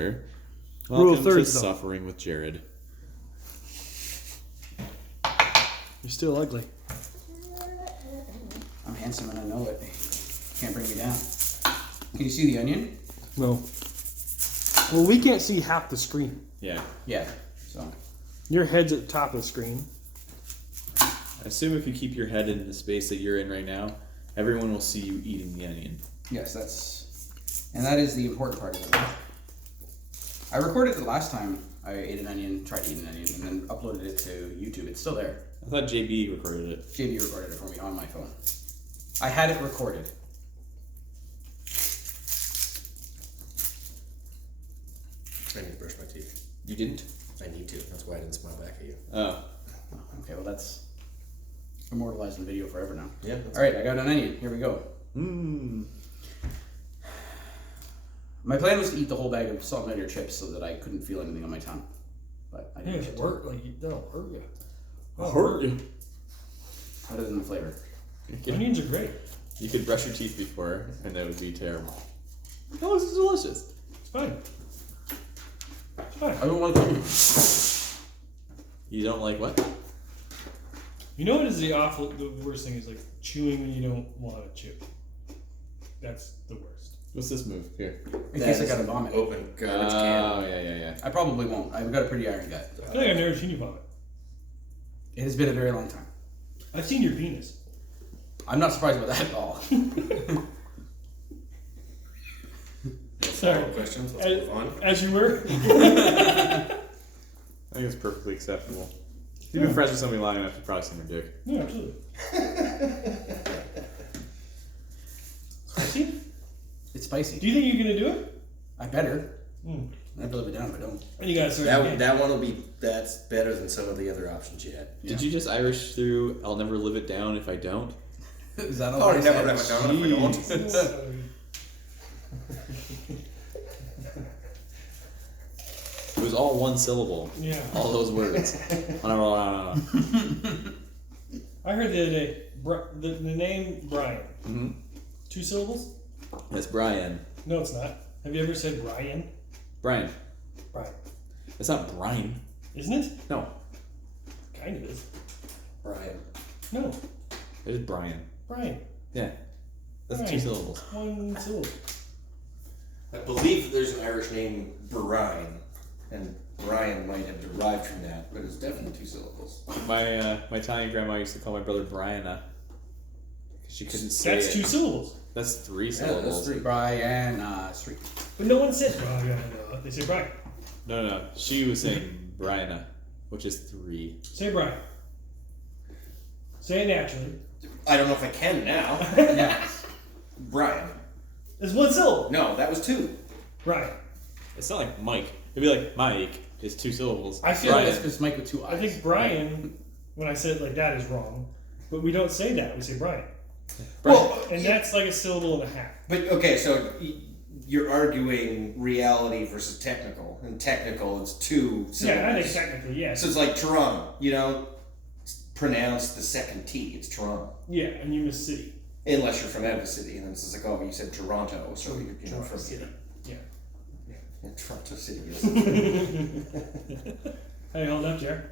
better. Rule Welcome to thirds, though. Suffering with Jared. You're still ugly. I'm handsome and I know it. Can't bring me down. Can you see the onion? No. Well, we can't see half the screen. Yeah. Yeah. So. Your head's at the top of the screen. I assume if you keep your head in the space that you're in right now, everyone will see you eating the onion. Yes, and that is the important part of it. I recorded the last time I ate an onion, tried to eat an onion, and then uploaded it to YouTube. It's still there. I thought JB recorded it. JB recorded it for me on my phone. I had it recorded. I need to brush my teeth. You didn't? I need to. That's why I didn't smile back at you. Oh. Okay, well that's immortalized in video forever now. Yeah. All right, I got an onion. Here we go. Mmm. My plan was to eat the whole bag of salt and vinegar chips so that I couldn't feel anything on my tongue, but I didn't. That'll hurt you. I'll hurt you. Other than the flavor. Onions are great. You could brush your teeth before, and that would be terrible. Oh, this is delicious. It's fine. It's fine. I don't want to. You don't like what? You know what is the worst thing is like chewing when you don't want to chew. That's the worst. What's this move? Here. In case I gotta vomit. Open garbage can. Oh, yeah. I probably won't. I've got a pretty iron gut. I feel like I've never seen you vomit. It has been a very long time. I've seen your penis. I'm not surprised about that at all. Sorry. Questions? Let's move on. As you were. I think it's perfectly acceptable. If you've been friends with somebody long enough, you've probably seen their dick. No, absolutely. Spicy? It's spicy. Do you think you're gonna do it? I better. Mm. I have to live it down if I don't. And you gotta start That again. that one will be. That's better than some of the other options you had. Yeah. Did you just Irish through I'll never live it down if I don't? Is that all? Oh, I I never let said? my down if I don't. It was all one syllable. Yeah. All those words. No. I heard the other day the name Brian. Mm-hmm. 2 syllables? That's Brian. No, it's not. Have you ever said Ryan? Brian. Brian. It's not Brian. Isn't it? No. Kind of is. Brian. No. It is Brian. Brian. Yeah. That's Brian. 2 syllables. 1 syllable. I believe there's an Irish name, Brian, and Brian might have derived from that, but it's definitely 2 syllables. My Italian grandma used to call my brother Brianna. She couldn't say That's it. 2 syllables. That's 3 Yeah, syllables. that's 3. Brian Street. But no one said Brian. They say Brian. No. She was saying Brianna, which is 3. Say Brian. Say it naturally. I don't know if I can now. Yeah. Brian. It's 1 syllable. No, that was 2. Brian. It's not like Mike. It'd be like Mike is 2 syllables. I feel Yeah, like that's because Mike with 2 eyes. I think Brian, when I said it like that, is wrong. But we don't say that. We say Brian. Well, And that's like a syllable and a half. but okay, so you're arguing reality versus technical, and technical is 2 syllables. Yeah, I think technically, yes. So it's like Toronto. You don't pronounce the second T. It's Toronto. Yeah, and you miss city. Unless you're from Edmonton City, and then it's just like, oh, but you said Toronto, so you're Toronto from City. Yeah. Yeah, Toronto City. Yes. How you holding up, Jared?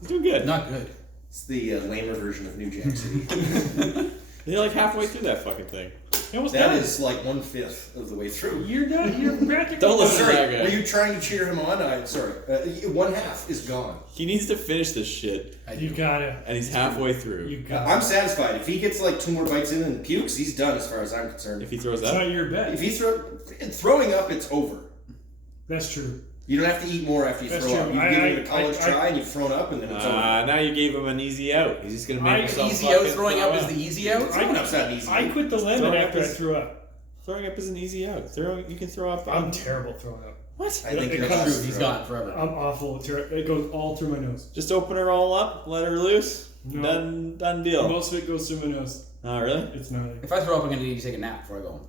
It's doing good. Not good. It's the lamer version of New Jack City. You're like halfway through that fucking thing. You almost That done. is like 1/5 of the way through. You're done. You're practically Don't listen done. to Sorry, that guy. were you trying to cheer him on? I'm sorry. 1/2 is gone. He needs to finish this shit, You gotta. and he's halfway through. You gotta. I'm satisfied. If he gets like 2 more bites in and pukes, he's done as far as I'm concerned. If he throws It's up, not your bet. If he throwing up, it's over. That's true. You don't have to eat more after you That's throw true. up. You I- give it a I- college I- try and you've thrown up and then it's over. now you gave him an easy out. He's just gonna make himself Easy out. fucking Throwing throw up is the easy out. Throwing up's not easy. I quit the lemon Throwing up after I is- threw up. Throwing up is an easy out. You can throw up. I'm terrible throwing up. What? I think It you're comes- true. He's gone forever. I'm awful. It goes all through my nose. Just open her all up, let her loose. No. Done deal. Most of it goes through my nose. Oh, really? It's not. If I throw up, I'm gonna need to take a nap before I go home.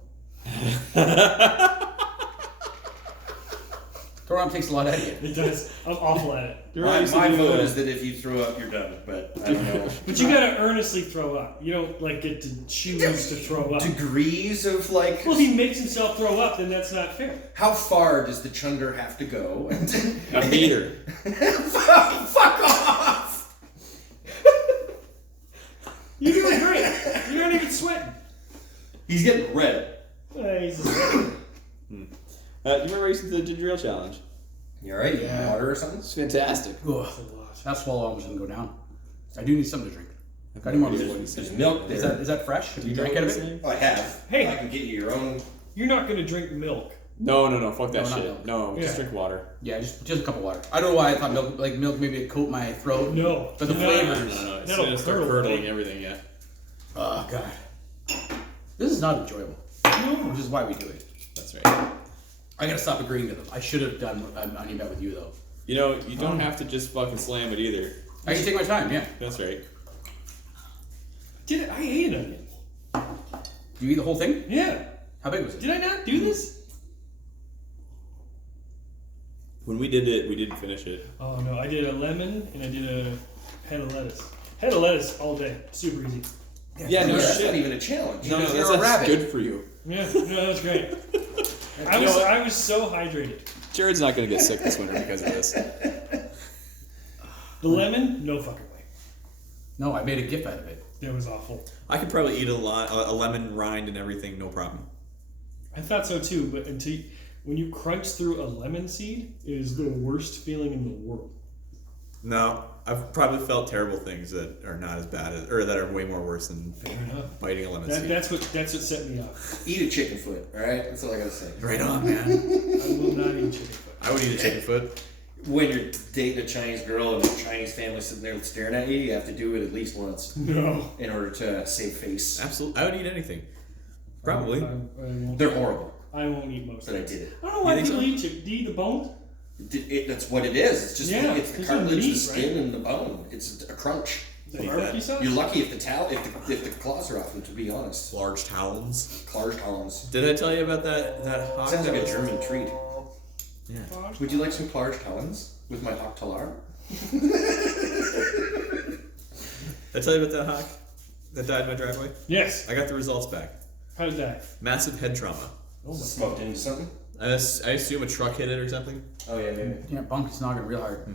Throwing up takes a lot out of you. It does. I'm awful at it. My vote is that if you throw up, you're done. But I don't know. But you gotta earnestly throw up. You don't like get to choose to throw up. Degrees of like. Well, if he makes himself throw up, then that's not fair. How far does the chunder have to go? A meter. Fuck off! You're doing great. You're not even sweating. He's getting red. He's just You remember racing the ginger ale challenge? You alright? You want water or something? It's fantastic. Ugh, a lot. that swallow almost didn't go down. I do need something to drink. Got any more? There's milk there. Is that fresh? Have you drank out of it? Oh, I have. Hey. I can get you your own. You're not gonna drink milk. No, fuck that No, not shit. milk. No, just Yeah. drink water. Yeah, just a cup of water. I don't know why I thought milk maybe it'd coat my throat. No. But the No, flavors. No, it's That'll gonna start curdle, curdling right? everything, yeah. Oh god. This is not enjoyable. No. Which is why we do it. That's right. I gotta stop agreeing to them. I should have done an onion bet with you though. You know, you don't have to just fucking slam it either. I can take my time, yeah. That's right. I ate an onion. Do you eat the whole thing? Yeah. How big was it? Did I not do this? When we did it, we didn't finish it. Oh no, I did a lemon and I did a head of lettuce. Head of lettuce all day. Super easy. Yeah, no That's shit. not even a challenge. No, You're that's, a that's rabbit. good for you. Yeah, no, that was great. I was so hydrated. Jared's not gonna get sick this winter because of this. The lemon, no fucking way. No, I made a gif out of it. That was awful. I could probably eat a lemon rind and everything, no problem. I thought so too, but when you crunch through a lemon seed, it is the worst feeling in the world. No, I've probably felt terrible things that are not as bad as, or that are way more worse than Fair enough. biting a lemon seed. That's what set me up. Eat a chicken foot, alright? That's all I gotta say. Right on, man. I will not eat chicken foot. I would eat a chicken foot. When you're dating a Chinese girl and a Chinese family sitting there staring at you, you have to do it at least once No. in order to save face. Absolutely, I would eat anything. Probably. I won't. They're horrible, I won't eat most but of I it. did it. I don't know why You think people so? eat chicken. Do you eat the bone? That's what it is. It's just Yeah, it's the there's no cartilage, the meat, skin, right? and the bone. It's a crunch. Is that Eat barbecue that. sauce? You're lucky if the claws are off them. To be honest, Large talons. Clarge Collins. Did I tell you about that hawk? Sounds that like a was- German treat. Yeah. Would you like some Clarge Collins with my hawk talar? Did I tell you about that hawk that died in my driveway? Yes. I got the results back. How did that? Massive head trauma. Oh my Smoked into something? I assume a truck hit it or something. Oh yeah, maybe. Yeah, bumped his noggin real hard.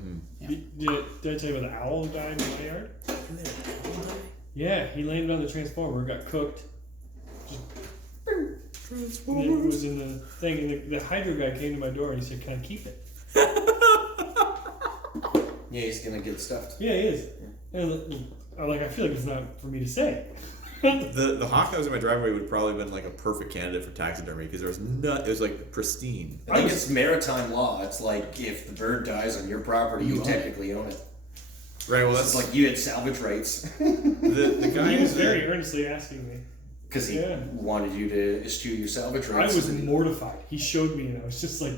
Did I tell you about the owl who died in my yard? Yeah, he landed on the transformer, got cooked. And it was in the thing, and the hydro guy came to my door and he said, "Can I keep it?" Yeah, he's gonna get stuffed. Yeah, he is. And I'm like, I feel like it's not for me to say. The hawk that was in my driveway would probably been like a perfect candidate for taxidermy because there was it was like pristine. I think it's maritime law. It's like if the bird dies on your property, you You own technically own it. Right. Well, It's that's like you had salvage rights the guy He was who's very earnestly asking me. because he Yeah. wanted you to eschew your salvage I rights. was mortified. He showed me, and I was just like,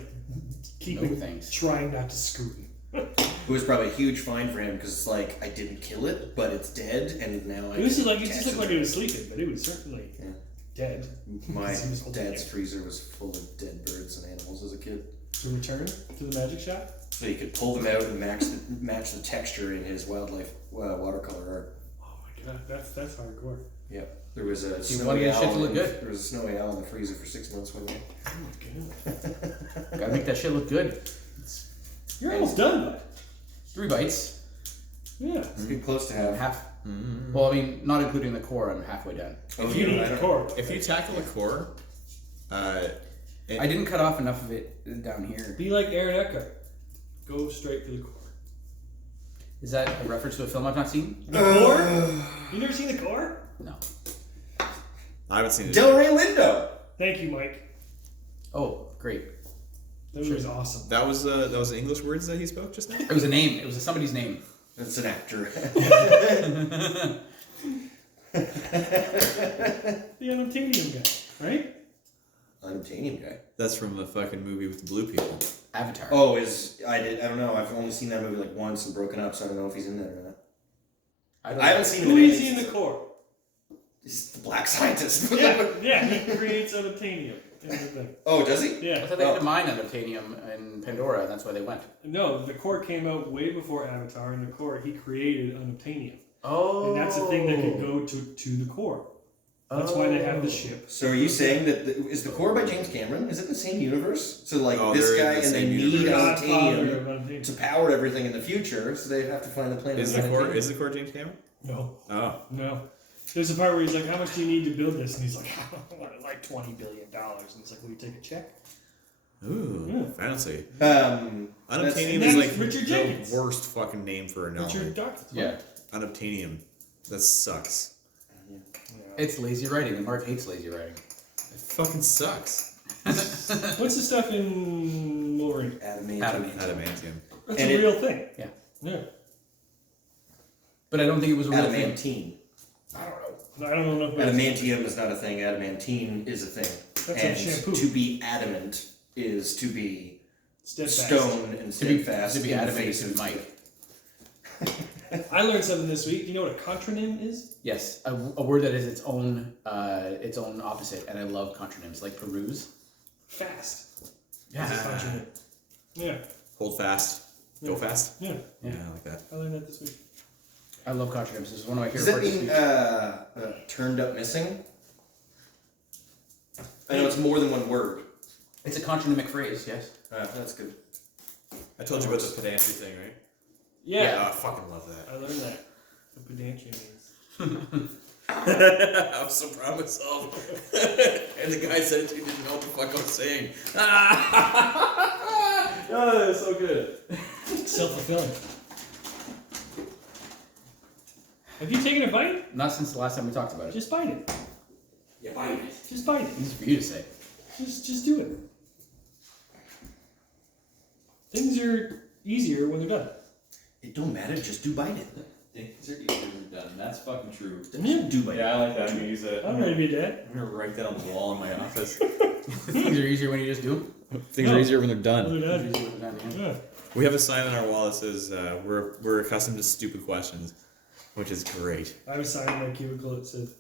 keeping, No thanks. trying not to scream. It was probably a huge fine for him because it's like I didn't kill it, but it's dead, and now I. It was can like it tax just looked like it was sleeping, but it was certainly Yeah. dead. My He was holding dad's it. freezer was full of dead birds and animals as a kid, To return to the magic shop. so he could pull them out and match the texture in his wildlife watercolor art. Oh my god, that's hardcore. Yep. There was a See, snowy what shit owl. to look in- good. There was a snowy owl in the freezer for 6 months one year. Oh my god. Gotta make that shit look good. You're almost done, bud. 3 bites. Yeah. It's getting close to half. Half. Well, I mean, not including the core, I'm halfway done. Oh, If you yeah, eat I the don't- core. if you tackle a core, I didn't cut off enough of it down here. Be like Aaron Eckhart. Go straight for the core. Is that a reference to a film I've not seen? The core? You never seen the core? No. I haven't seen it. Del Rey Lindo. Thank you, Mike. Oh, great. That was awesome. That was the English words that he spoke just now. It was a name. It was somebody's name. That's an actor. The unobtainium guy, right? Unobtainium guy. That's from the fucking movie with the blue people. Avatar. Oh, I don't know. I've only seen that movie like once and broken up, so I don't know if he's in there or not. I haven't seen him Who in is he in anything. the core? He's the black scientist. Yeah, he creates unobtainium. in the thing. Oh, does he? I Yeah. thought they had to mine unobtainium in Pandora, and that's why they went. No, the core came out way before Avatar, and the core he created unobtainium, Oh. and that's the thing that could go to the core. That's why they have the ship. So are you saying that is the core by James Cameron? Is it the same universe? So like Oh, this they're in guy the and they same need universe. Godfather unobtainium of unobtainium. to power everything in the future, so they have to find the planet. Is with the core unobtainium. James Cameron? No, Oh. no. There's a part where he's like, "How much do you need to build this?" And he's like, "I want it like $20 billion." And it's like, "Will you take a check?" Ooh, fancy. Unobtainium Unobtainium that's is like Richard the Jenkins. worst fucking name for an Richard element. Dawkins. Yeah. Unobtainium. That sucks. Yeah. It's lazy writing, and Mark hates lazy writing. It fucking sucks. What's the stuff in Wolverine? Adamantium. Adamantium. That's And a it- real thing. Yeah. Yeah. But I don't think it was a real thing. Adamantine. I don't know. I don't know enough about it. Adamantium is not a thing. Adamantine is a thing. That's and like shampoo. to be adamant is to be Steadfast. stone and To be steadfast. to be in the adamant face to of Mike. I learned something this week. Do you know what a contronym is? Yes, a word that is its own opposite, and I love contronyms like peruse. Fast. Yeah. That's a contronym. Yeah. Hold fast. Go Yeah. fast. Yeah. Yeah, I like that. I learned that this week. I love contronyms. This is one of my Does favorite that parts of mean speech. turned up missing? I know it's more than one word. It's a contronymic phrase, yes. That's good. I told you about the pedantry thing, right? Yeah. I fucking love that. I learned that. What pedantry means. I was so proud of myself. And the guy said it to me, didn't know what the fuck I was saying. Oh, that's so good. Self-fulfilling. Have you taken a bite? Not since the last time we talked about it. Just bite it. Yeah, bite it. Just bite it. Easy for you to say. Just do it. Things are easier when they're done. It don't matter. Just do bite it. Things are easier than done. That's fucking true. Yeah. Do bite it. Yeah, I like that. I'm gonna use it. I'm ready to be a dad. I'm gonna write that on the wall in my office. Things are easier when you just do them. Things are easier when they're done. When they're Things are done. easier when they're done, yeah. Yeah. We have a sign on our wall that says we're accustomed to stupid questions, which is great. I have a sign in my cubicle that says,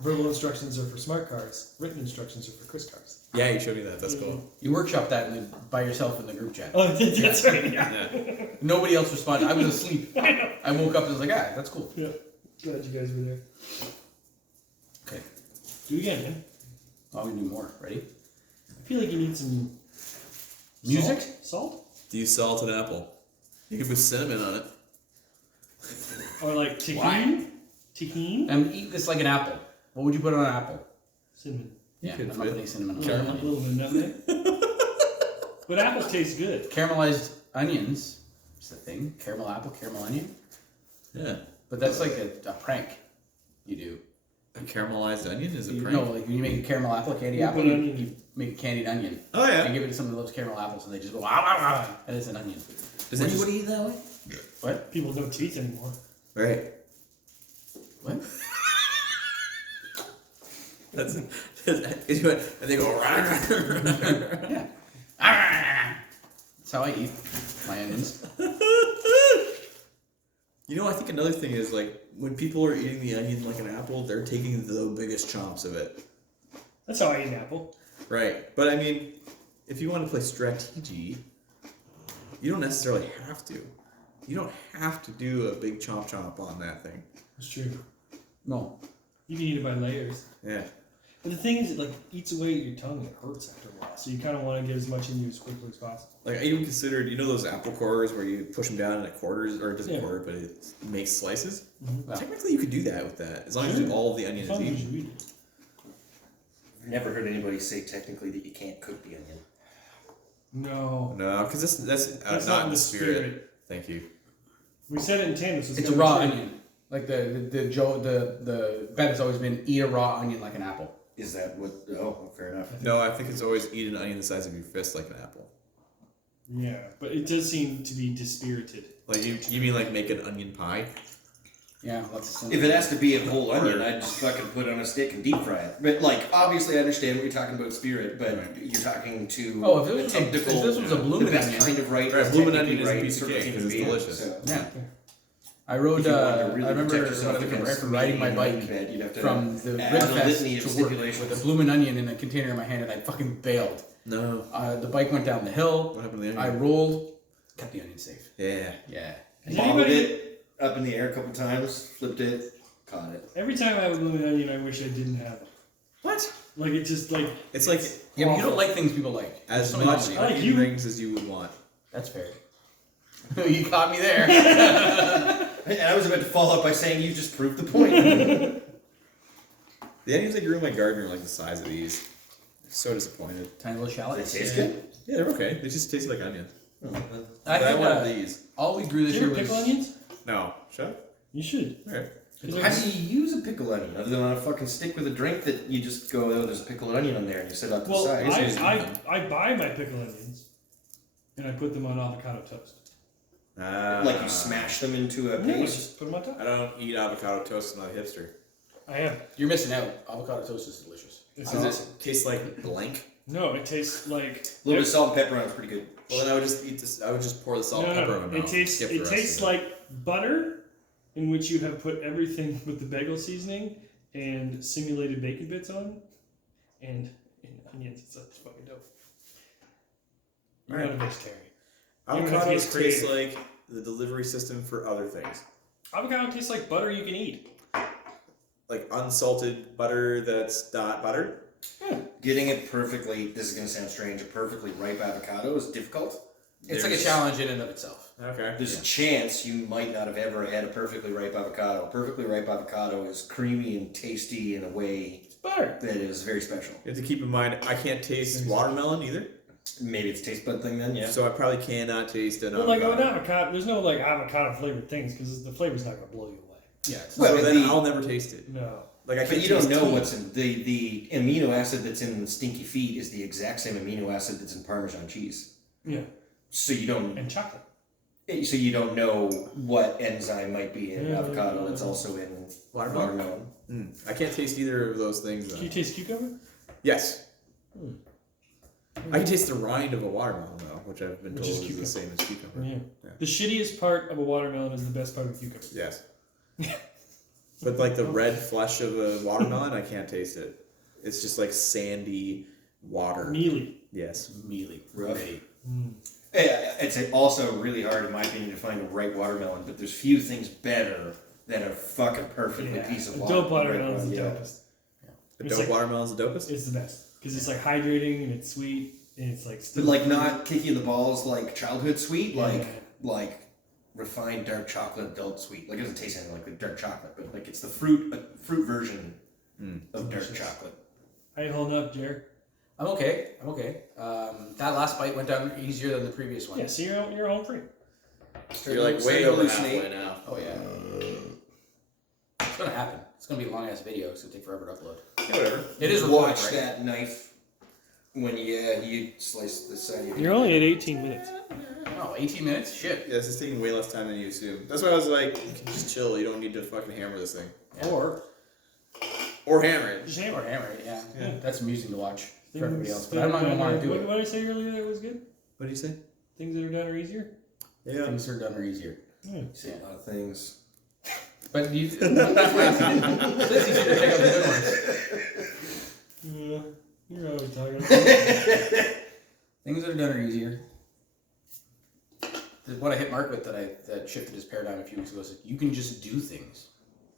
verbal instructions are for smart cars, written instructions are for Chris cars. Yeah, you showed me that. That's cool. You workshop that by yourself in the group chat. Oh, that's right. Yeah. Yeah. Nobody else responded. I was asleep. I woke up and was like, that's cool. Yeah. Glad you guys were there. Okay. Do it again, man. I'm gonna do more. Ready? I feel like you need some Music? Salt? Do you salt an apple? You can put cinnamon on it. Or like tahini? Why? Tahini? Eat this like an apple. What would you put on an apple? Cinnamon. Yeah, could I'm not fit putting cinnamon on A it. little bit of nutmeg. But apples taste good. Caramelized onions is the thing. Caramel apple, caramel onion. Yeah. But that's like a prank you do. A caramelized onion is a You prank. know, like when you make a caramel apple, candy You apple, put you, onion. you make a candied onion. Oh yeah. And give it to someone who loves caramel apples, and they just go, ah, and it's an onion. Does anybody eat that way? What? People don't teeth anymore. Right. What? That's and they go. Yeah. That's how I eat my onions. You know, I think another thing is like when people are eating the onion like an apple, they're taking the biggest chomps of it. That's how I eat an apple. Right. But I mean, if you want to play strategy, you don't necessarily have to. You don't have to do a big chomp on that thing. That's true. No. You can eat it by layers. Yeah. But the thing is, it like eats away at your tongue and it hurts after a while. So you kind of want to get as much in you as quickly as possible. Like I even considered, you know, those apple cores where you push them down into quarters, or it doesn't Yeah. quarter, but it makes slices. Well, Technically, you could do that with that, as long as Sure. all of the onion As is long as eaten. you eat it. I've never heard anybody say technically that you can't cook the onion. No. No, because that's That's not in the spirit. Thank you. We said it in tandem. So it's a gotta raw be true. onion. Like the bet has always been eat a raw onion like an apple. Is that what? Oh, fair enough. No, I think it's always eat an onion the size of your fist like an apple. Yeah, but it does seem to be dispirited. Like you mean like make an onion pie? Yeah, lots of If it has to be a whole onion, I'd just fucking put it on a stick and deep fry it. But like, obviously, I understand what you're talking about spirit, but you're talking to Oh, if this technical, was a the bloomin' best onion. kind of right, Right, best bloomin' technically onion is a right piece of sort cake human 'cause it's being, delicious. so. Yeah. I rode. If you wanted to I really remember protect yourself when I against was riding my being bike in bed, you'd have to from the add Red a Fest litany of to work stipulations. with a bloomin' onion in a container in my hand, and I fucking bailed. No. The bike went down the hill. What happened to the I onion? rolled, kept the onion safe. Yeah. Yeah. Has Followed anybody? it up in the air a couple times, flipped it, caught it. Every time I have a blooming onion, I wish I didn't have it. What? Like it just like It's like Yeah, but you don't like things people like. as Something much else you I like onion you. rings as you would want. That's fair. You caught me there. And I was about to follow up by saying you just proved the point. The onions I grew in my garden are like the size of these. So disappointed. Tiny little They shallots. taste good. Yeah, they're okay. They just taste like onion. I But I think wanted these. all we grew do this you year ever was pickle onions? No. Shut up. You should. Alright. How do you use a pickled onion other than on a fucking stick with a drink that you just go, oh, there's a pickled onion on there and you set it out to Well, the side? I buy my pickled onions and I put them on avocado toast. Like you smash them into a No, I paste? just put them on top. I don't eat avocado toast. I'm not a hipster. I have. You're missing out. Avocado toast is delicious. It's Does awesome. it taste like blank? No, it tastes like A little bit of salt and pepper on it's pretty good. Well, then I would just eat this. I would just pour the salt and pepper in my mouth. It tastes. skip the It rest tastes of like butter, in which you have put everything with the bagel seasoning and simulated bacon bits on, and onions. It's fucking dope. You're not a vegetarian. You don't have to get Avocados taste creative. like the delivery system for other things. Avocado tastes like butter you can eat. Like unsalted butter that's not buttered. Getting it perfectly, this is going to sound strange, a perfectly ripe avocado is difficult. It's like a There's- challenge in and of itself. Okay. There's a chance you might not have ever had a perfectly ripe avocado. A perfectly ripe avocado is creamy and tasty in a way It's butter. that is very special. You have to keep in mind, I can't taste watermelon either. Maybe it's a taste bud thing then, yeah. So I probably cannot taste an But like with avocado. avocado, there's no like avocado flavored things because the flavor's not gonna blow you away. Yeah. It's Well, So then the- I'll never taste it. No. Like I But can't you don't taste know tea. what's in the amino acid that's in the stinky feet is the exact same amino acid that's in Parmesan cheese. Yeah. So you don't And chocolate. know what enzyme might be in Yeah, avocado yeah, that's yeah. also in Watermelon? watermelon. I can't taste either of those things. Can you taste cucumber? Yes. I can taste the rind of a watermelon though, which I've been Which told is is cucumber. the same as cucumber. Yeah. Yeah. The shittiest part of a watermelon is the best part of a cucumber. Yes. But like the red flesh of a watermelon, I can't taste it. It's just like sandy water. Mealy. Yes. mealy. Rough. Meaty. It's also really hard, in my opinion, to find a ripe watermelon, but there's few things better than a fucking perfectly Yeah. piece of A water. dope watermelon is the yeah. dopest. The It's dope like- watermelon's the dopest? It's the best because it's like hydrating and it's sweet and it's like But still like not kick you in the balls like childhood sweet, Yeah. like refined dark chocolate adult sweet. Like it doesn't taste anything like the dark chocolate, but like it's the fruit version of dark Delicious. chocolate. How you holding up, Jared? I'm okay. That last bite went down easier than the previous one. Yeah, so you're home free. You're like way over halfway now. Oh yeah. It's gonna happen. It's gonna be a long ass video. It's gonna take forever to upload. Yeah, whatever. It is recorded, Watch right? that knife when you slice the side of your You're only at 18 minutes. Oh, 18 minutes? Shit. Yeah, this is taking way less time than you assume. That's why I was like, you can just chill. You don't need to fucking hammer this thing. Yeah. Or hammer it. Just Or hammer. hammer it, yeah. Yeah. That's amusing to watch for everybody else. Things But I don't even that are want to done- do What it. did I say earlier that was good? What do you say? Things that are done are easier? Yeah. Things are done are easier. Yeah. See a lot of things. But you. It's easier to pick up the good ones. Yeah. You're always talking about Things that are done are easier. What I hit Mark with that shifted his paradigm a few weeks ago is like, you can just do things.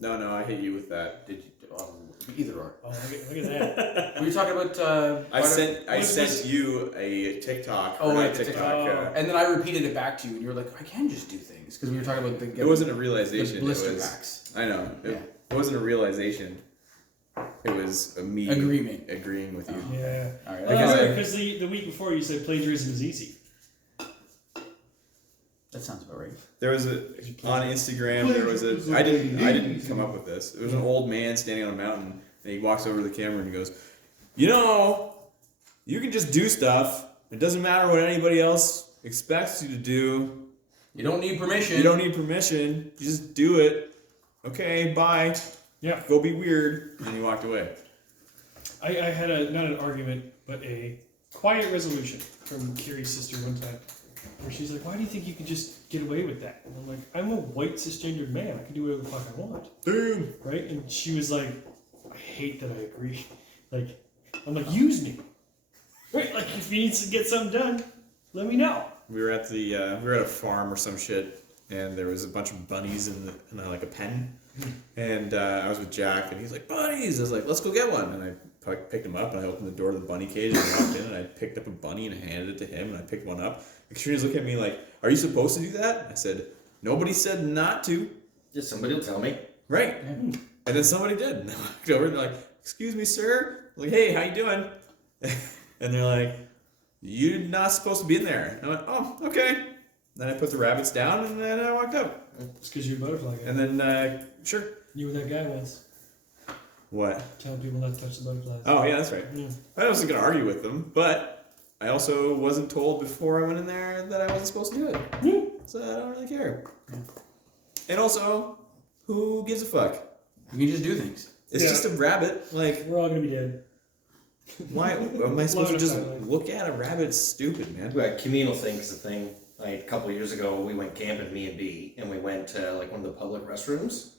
No, I hit you with that. Did you, either or. Oh, look at that. We were talking about. I sent what's- you a TikTok. Oh, or right, not the TikTok. TikTok. And then I repeated it back to you, and you were like, I can just do things. Because we were talking about the. It wasn't a the realization. blister it was, packs. I know. It, Yeah. it wasn't a realization. It was me agreeing with you. Yeah. All right. Because the week before you said plagiarism is easy. That sounds about right. There was on Instagram. There was I didn't come up with this. There was an old man standing on a mountain, and he walks over to the camera and he goes, "You know, you can just do stuff. It doesn't matter what anybody else expects you to do. You don't need permission. You don't need permission. You just do it. Okay, bye. Yeah. Go be weird." And he walked away. I had not an argument, but a quiet resolution from Kiri's sister one time. Where she's like, why do you think you can just get away with that? And I'm like, I'm a white cisgendered man. I can do whatever the fuck I want. Damn. Right? And she was like, I hate that I agree. Like, I'm like, use me. Right? Like, if you need to get something done, let me know. We were at a farm or some shit, and there was a bunch of bunnies in like a pen, and I was with Jack, and he's like, bunnies. I was like, let's go get one, and I picked him up, and I opened the door to the bunny cage, and I walked in, and I picked up a bunny and handed it to him, and I picked one up. Katrina's looking at me like, are you supposed to do that? I said, nobody said not to. Just somebody will tell me. Right. And then somebody did. And I walked over and they're like, excuse me, sir. I'm like, hey, how you doing? And they're like, you're not supposed to be in there. And I went, oh, okay. Then I put the rabbits down and then I walked out. It's because you're a butterfly guy. And then, sure. You were that guy once, What? telling people not to touch the butterflies. Oh, yeah, that's right. Yeah. I wasn't going to argue with them, but I also wasn't told before I went in there that I wasn't supposed to do it. Yeah. So I don't really care. And also, who gives a fuck? You can just do things. It's Yeah. just a rabbit. Like, We're all gonna be dead. why am I supposed to just Load of look at a rabbit? It's stupid, man. Well, communal thing is a thing. Like a couple of years ago, we went camping, me and B, and we went to like one of the public restrooms,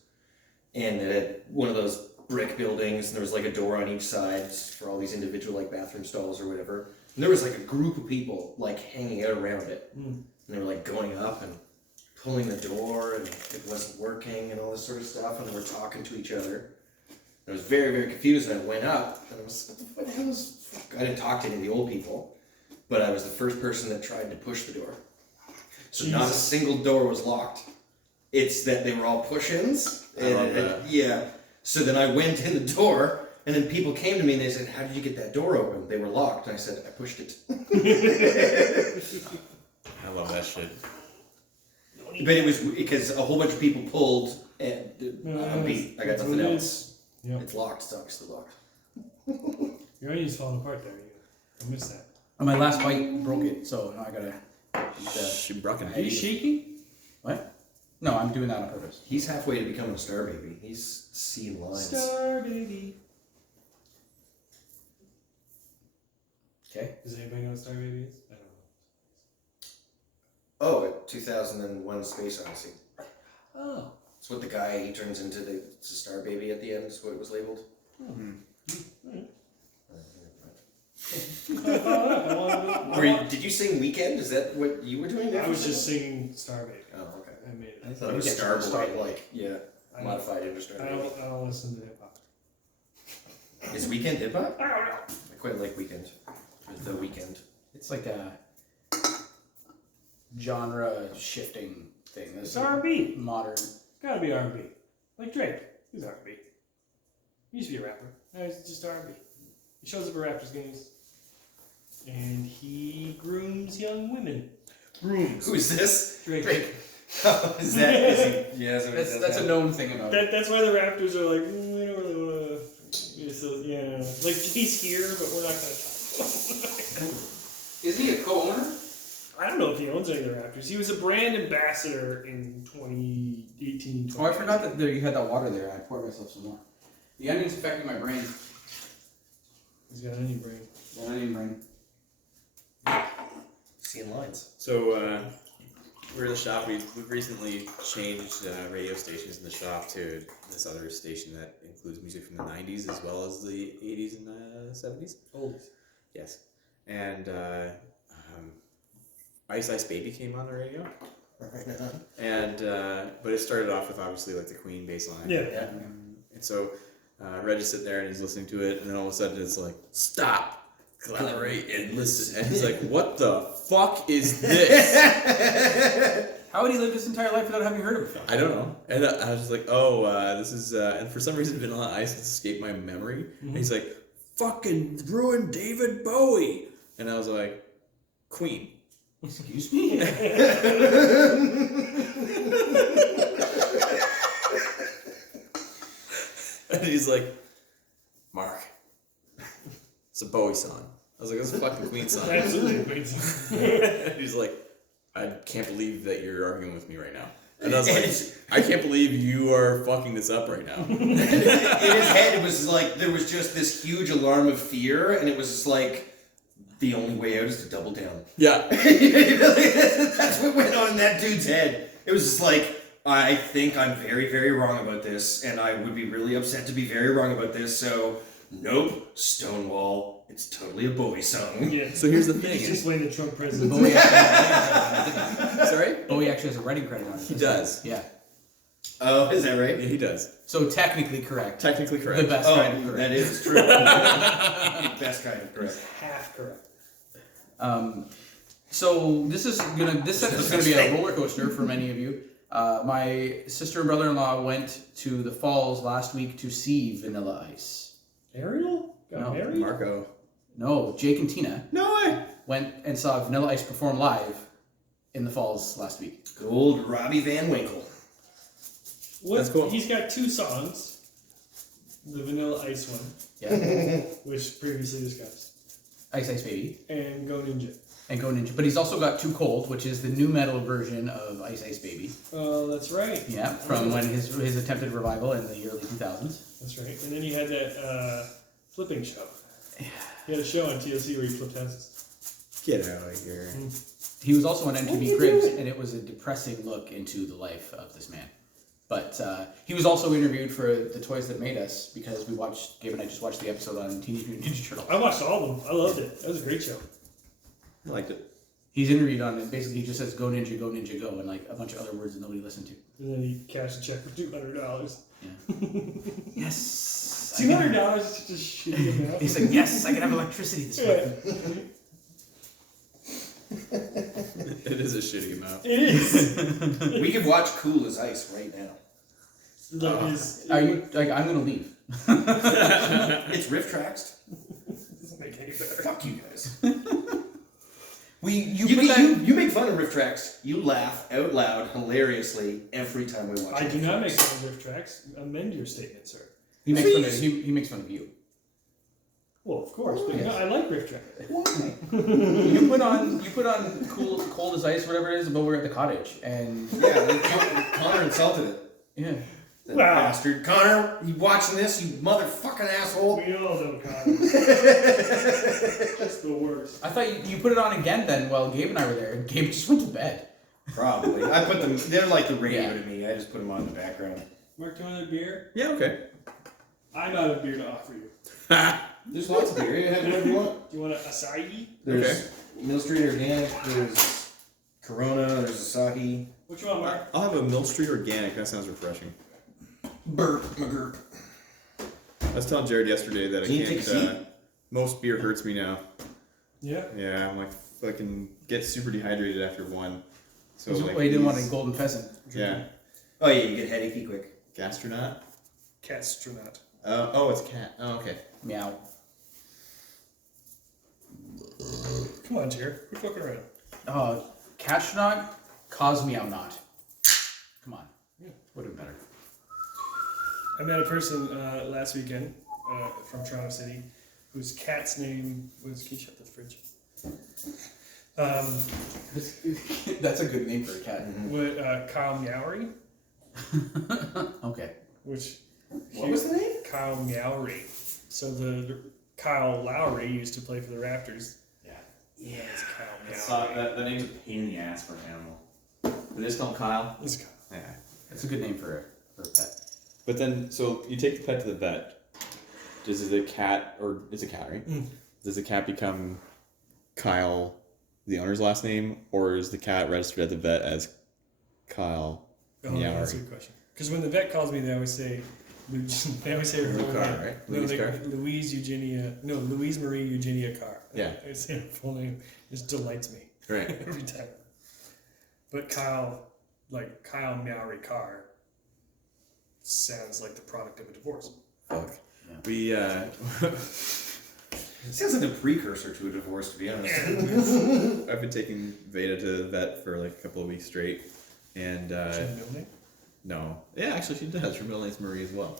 and it had one of those brick buildings, and there was like a door on each side for all these individual like bathroom stalls or whatever. And there was like a group of people like hanging out around it, and they were like going up and pulling the door, and it wasn't working, and all this sort of stuff, and they were talking to each other. I was very, very confused, and I went up, and I was, what the hell is... I didn't talk to any of the old people, but I was the first person that tried to push the door. So not a Jesus. single door was locked. It's that they were all push-ins. I love that. Yeah. So then I went in the door, and then people came to me, and they said, how did you get that door open? They were locked, and I said, I pushed it. I love that shit. But it was because a whole bunch of people pulled, and I'm beat. I got That's nothing what it else. is. Yep. It's locked. It's obviously locked. Your onion's falling apart there. I missed that. And my last bite broke it, so now I gotta. Shibrucken. Are you shaking? What? No, I'm doing that on purpose. He's halfway to becoming a star baby. He's seeing lines. Star baby. Okay. Does anybody know what Star Baby is? I don't Oh, 2001 Space Odyssey. know. Oh. It's what the guy he turns into it's a star baby at the end. Is what it was labeled. Did you sing Weekend? Is that what you were doing? I was just singing Star Baby. Oh, okay. I made it. I thought it was Weekend Star was Boy, Starboy. like yeah, I modified into Star I Baby. don't listen to hip hop. Is Weekend hip hop? I don't know. I quite like Weekend. Or The Weekend. It's like a genre shifting thing. This It's R&B. modern. It's gotta be R&B. Like Drake. He's R&B. He used to be a rapper. Now he's just R&B. He shows up at Raptors games. And he grooms young women. Who is this? Drake. Is that? Is he? Yeah, That's a known thing about it. That's why the Raptors are like, we don't really want to. So, yeah. Like, he's here, but we're not going to talk. Is he a co-owner? I don't know if he owns any of the Raptors. He was a brand ambassador in 2018. Oh, I forgot that you had that water there. I poured myself some more. The onion's affecting my brain. He's got an onion brain. The onion brain. Seeing lines. So, we're in the shop. We've recently changed radio stations in the shop to this other station that includes music from the 90s as well as the 80s and 70s. Oldies. Yes. And Ice Ice Baby came on the radio. And, but it started off with obviously like the Queen bass line. Yeah. Yeah. And so Reg is sitting there and he's listening to it, and then all of a sudden it's like, stop, collaborate, and listen. And he's like, what the fuck is this? How would he live this entire life without having heard of it before? I don't know. And I was just like, oh, this is, and for some reason Vanilla Ice has escaped my memory. And he's like, fucking ruined David Bowie. And I was like, Queen. Excuse me? And he's like, Mark, it's a Bowie song. I was like, that's a fucking Queen song. Absolutely. And he's like, I can't believe that you're arguing with me right now. And I was like, I can't believe you are fucking this up right now. In his head, it was like there was just this huge alarm of fear, and it was just like the only way out is to double down. Yeah. that dude's head. It was just like, I think I'm very, very wrong about this, and I would be really upset to be very wrong about this, so nope, Stonewall, it's totally a Bowie song. Yeah. So here's the He's thing. just playing the Trump president. Bowie actually, Sorry? Bowie actually has a writing credit on it. He does. Yeah. Oh, is that right? Yeah, he does. So technically correct. Technically correct. The best Oh, kind of correct. that is true. Best kind of correct. Half correct. So this episode's gonna be a roller coaster for many of you. My sister and brother-in-law went to the falls last week to see Vanilla Ice. Ariel got No, married. Marco. No, Jake and Tina No way. went and saw Vanilla Ice perform live in the falls last week. Gold Robbie Van Winkle. What, That's cool. He's got 2 songs. The Vanilla Ice one, Yeah, which previously discussed, Ice Ice Baby and Go Ninja. and Go Ninja. But he's also got Too Cold, which is the new metal version of Ice Ice Baby. Oh, that's right. Yeah, from when his attempted revival in the early 2000s. That's right. And then he had that flipping show. He had a show on TLC where he flipped houses. Get out of here. He was also on MTV Cribs, and it was a depressing look into the life of this man. But he was also interviewed for The Toys That Made Us because Gabe and I just watched the episode on Teenage Mutant Ninja Turtles. I watched all of them. I loved it. That was a great show. I liked it. He's interviewed on it. Basically, he just says "Go Ninja, Go Ninja, Go" and like a bunch of other words that nobody listened to. And then he cashed a check for $200. Yes. $200 is just shitty amount. He said, "Yes, I can have electricity this month." It is a shitty amount. It is. We could watch Cool as Ice right now. Are you like? I'm gonna leave. It's riff tracks. Doesn't make any better. Fuck you guys. You You make fun of riff tracks. You laugh out loud hilariously every time we watch. I do riff not make tracks. fun of riff tracks. Amend your statement, sir. He makes fun of he makes fun of you. Well, of course, but no, I like riff tracks. You put on cold as ice, whatever it is, but we're at the cottage, and Yeah, Connor insulted it. yeah, That Wow. bastard. Connor, you watching this? You motherfucking asshole. We all know Connor. Just the worst. I thought you put it on again then while Gabe and I were there, and Gabe just went to bed. Probably. I put them. They're like the radio Yeah. to me. I just put them on in the background. Mark, do you want a beer? Yeah, okay. I'm out of beer to offer you. There's lots of beer. You have whatever you want. Do you want an acai? There's Mill Street Organic. There's Corona. There's Asahi. What you want, Mark? I'll have a Mill Street Organic. That sounds refreshing. Burp McGurp. I was telling Jared yesterday that I Can you take a seat? can't. Most beer hurts me now. Yeah. Yeah, I'm like fucking get super dehydrated after one. So So like you didn't want a these- golden pheasant. Yeah, Oh yeah, you get headachy quick. gastronaut. Castronaut. Oh, it's cat. Oh, okay. Meow. Come on, Jared. Quit fucking around. Catchnaut, Cosmeonaut. Come on. Yeah. Would have been better. I met a person last weekend from Toronto City whose cat's name was. Can you shut the fridge? That's a good name for a cat. With Kyle Meowry, Okay. which What was the name? Kyle Meowry. So the Kyle Lowry used to play for the Raptors. Yeah. Yeah, it's Kyle It's Meowry. that name's a pain in the ass for an animal. But they just call him Kyle. It's Kyle. Yeah. That's a good name for a pet. But then, so you take the pet to the vet. Does the cat, or it's a cat, right? Mm. Does the cat become Kyle, the owner's last name, or is the cat registered at the vet as Kyle? Oh, yeah, that's a good question. Because when the vet calls me, they always say, they always say her Lou full Carr, name. right? No, Louise they- Carr? Louise Marie Eugenia Carr. Yeah. I say her full name. It just delights me Right. every time. But Kyle Meowry Carr sounds like the product of a divorce. Fuck. Yeah. We, Sounds like the precursor to a divorce, to be honest. I've been taking Veda to the vet for like a couple of weeks straight. And, Is she a middle name? no. Yeah, actually she does. Her middle name's Marie as well.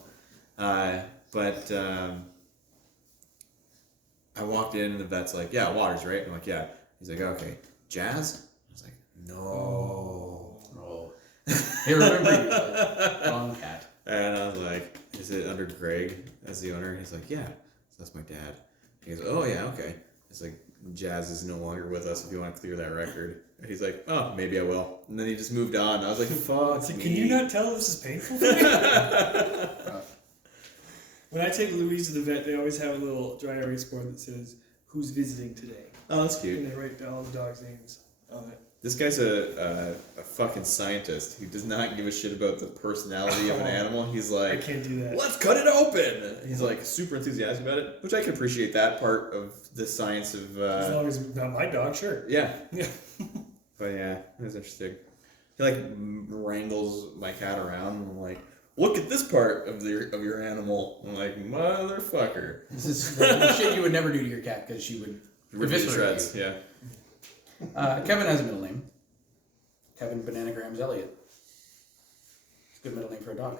But I walked in and the vet's like, yeah, Waters, right? I'm like, yeah. He's like, okay. Jazz? I was like, no. Oh. Hey, remember you. Wrong cat. And I was like, is it under Greg as the owner? And he's like, yeah. So that's my dad. He goes, oh, yeah, okay. It's like, Jazz is no longer with us if you want to clear that record. And he's like, oh, maybe I will. And then he just moved on. I was like, fuck. It's like, me. can you not tell this is painful for you? When I take Louise to the vet, they always have a little dry erase board that says, "Who's visiting today?" Oh, that's cute. And they write all the dogs' names on it. This guy's a fucking scientist who does not give a shit about the personality of an animal. He's I like, can't do that. let's cut it open. He's like super enthusiastic about it, which I can appreciate that part of the science of. As long as it's not my dog, sure. Yeah. Yeah. But yeah, it was interesting. He like wrangles my cat around and I'm like, look at this part of your animal. I'm like, motherfucker. This is the shit you would never do to your cat because she would Rip it to eviscerate shreds. you. Yeah. Kevin has a middle name. Kevin Bananagrams Elliott. It's a good middle name for a dog.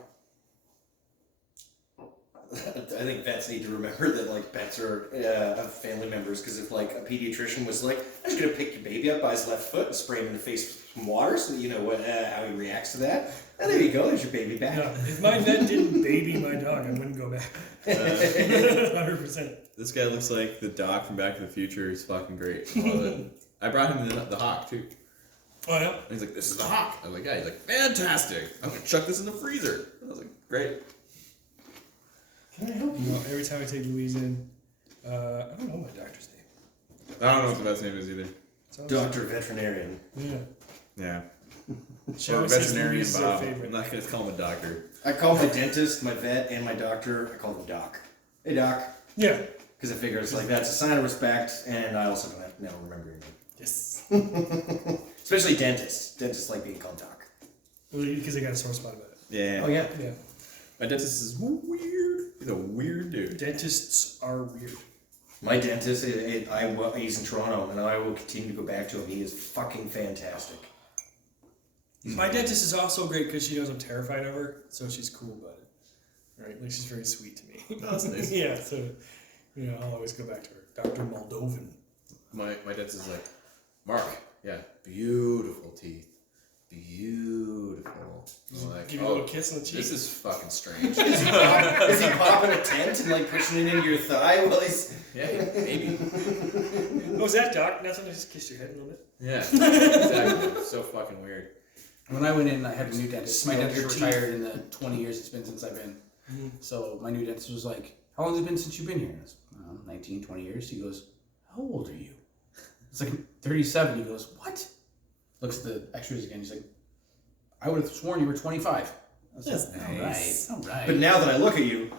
I think vets need to remember that like pets are family members, because if like a pediatrician was like, I'm just gonna pick your baby up by his left foot and spray him in the face with some water so that you know what how he reacts to that. And there you go, there's your baby back. No, if my vet didn't baby my dog, I wouldn't go back. 100%. This guy looks like the Doc from Back to the Future. He's fucking great. I love it. I brought him the Hawk too. Oh yeah. And he's like, this is the Hawk. I'm like, yeah. He's like, fantastic. I'm gonna chuck this in the freezer. I was like, great. Can I help you? Every time I take Louise in, I don't know my doctor's name. I don't know what the vet's name is either. Sounds- Doctor veterinarian. Yeah. Yeah. She Or always says veterinarian Louise is her Bob. favorite. I'm not gonna call him a doctor. I call my dentist, my vet, and my doctor, I call them Doc. Hey Doc. Yeah. Because I figure it's like that's a sign of respect, and I also don't have to never remember your name. Yes. Especially dentists. Dentists like being called Doc. Well, because they got a sore spot about it. Yeah. Oh yeah. Yeah. My dentist is weird. He's a weird dude. Dentists are weird. My dentist, he's in Toronto, and I will continue to go back to him. He is fucking fantastic. My dentist is also great because she knows I'm terrified of her, so she's cool about it. Right? Like, she's very sweet to me. Oh, that's nice. Yeah, so, you know, I'll always go back to her. Dr. Moldovan. My dentist is like, Mark, yeah, beautiful teeth. Beautiful. I'm like, Give you a little kiss on the cheek. this is fucking strange. Is he popping a tent and like pushing it into your thigh while he's... Yeah, maybe. Oh, was that Doc? Nothing, I just kissed your head a little bit. Yeah, exactly. So fucking weird. When I went in, I had a new dentist. My Smell dentist your teeth. retired in the 20 years it's been since I've been. So my new dentist was like, how long has it been since you've been here? And I was, 19, 20 years. He goes, how old are you? It's like 37. He goes, what? Looks at the x-rays again. He's like, I would have sworn you were 25. I was That's like, nice. All right. But now that I look at you,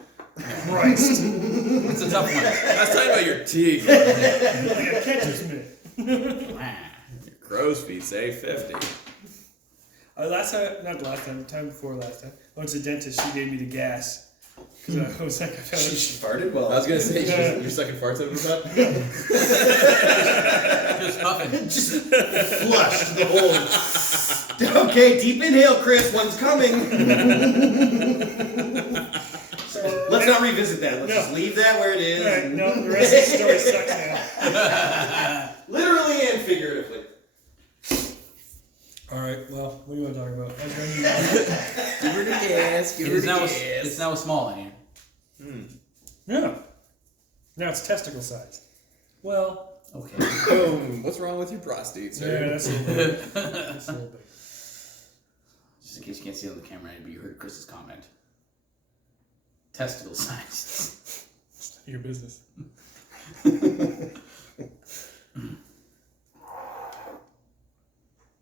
Christ. It's a tough one. Let's talk about your teeth. Like a catcher's mitt. Your crow's feet say 50. Last time, not the last time, the time before last time, I went to the dentist, she gave me the gas. Because I was like, I found she it. farted well. I was gonna say, you're sucking farts out of his butt? Just puffing. Just flushed the whole... Okay, deep inhale, Chris. One's coming. Let's not revisit that. Let's just leave that where it is. Alright, no, the rest of the story sucks now. Literally and figuratively. Alright, well, what do you want to talk about? I was ready. Give her the gas, give her It's the now, gas. it's now a small in here. Yeah. Now it's testicle sized. Well, Okay. Boom. What's wrong with your prostate, yeah, sir? that's a little bit. That's a little bit. Just in case you can't see it on the camera, but you heard Chris's comment. Testicle size. Your business.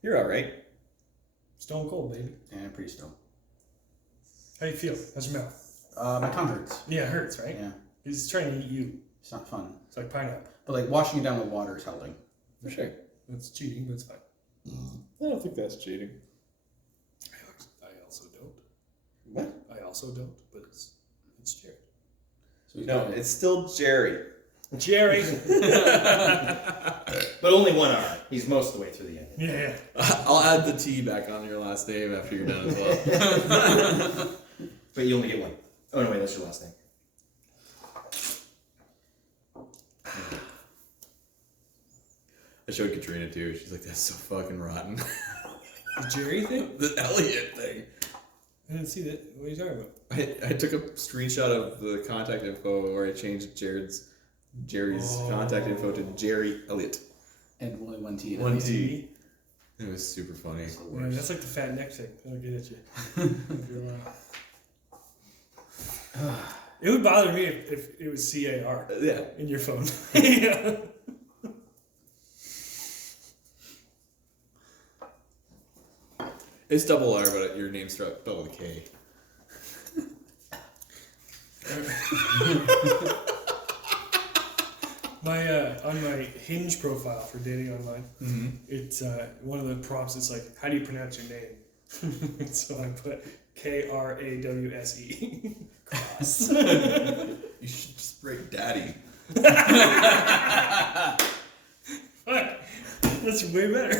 You're alright. Stone cold, baby. Yeah, pretty still. How do you feel? How's your mouth? My tongue hurts. Yeah, it hurts, right? Yeah, He's trying to eat you. it's not fun. It's like pineapple. But like washing it down with water is helping. For sure. It's cheating, but it's fine. I don't think that's cheating. I also don't. What? I also don't, but it's Jared. So he's No, got it. it's still Jerry. Jerry. But only one R. He's most of the way through the end. Yeah. I'll add the T back on your last name after you're done as well. But you only get one. Oh, no, wait, that's your last name. I showed Katrina too. She's like, that's so fucking rotten. The Jerry thing? The Elliot thing. I didn't see that. What are you talking about? I took a screenshot of the contact info where I changed Jared's Jerry's contact info to Jerry Elliott. And only one T. One T. It was super funny. It's the Yeah, worst. that's like the fat neck thing. That'll get at you. It would bother me if it was CAR Yeah. in your phone. Yeah. It's double R, but your name's spelled with a K. On my Hinge profile for dating online, it's one of the prompts. It's like, how do you pronounce your name? So I put KRAWSE. Cross. You should just break Daddy. Fuck, that's way better.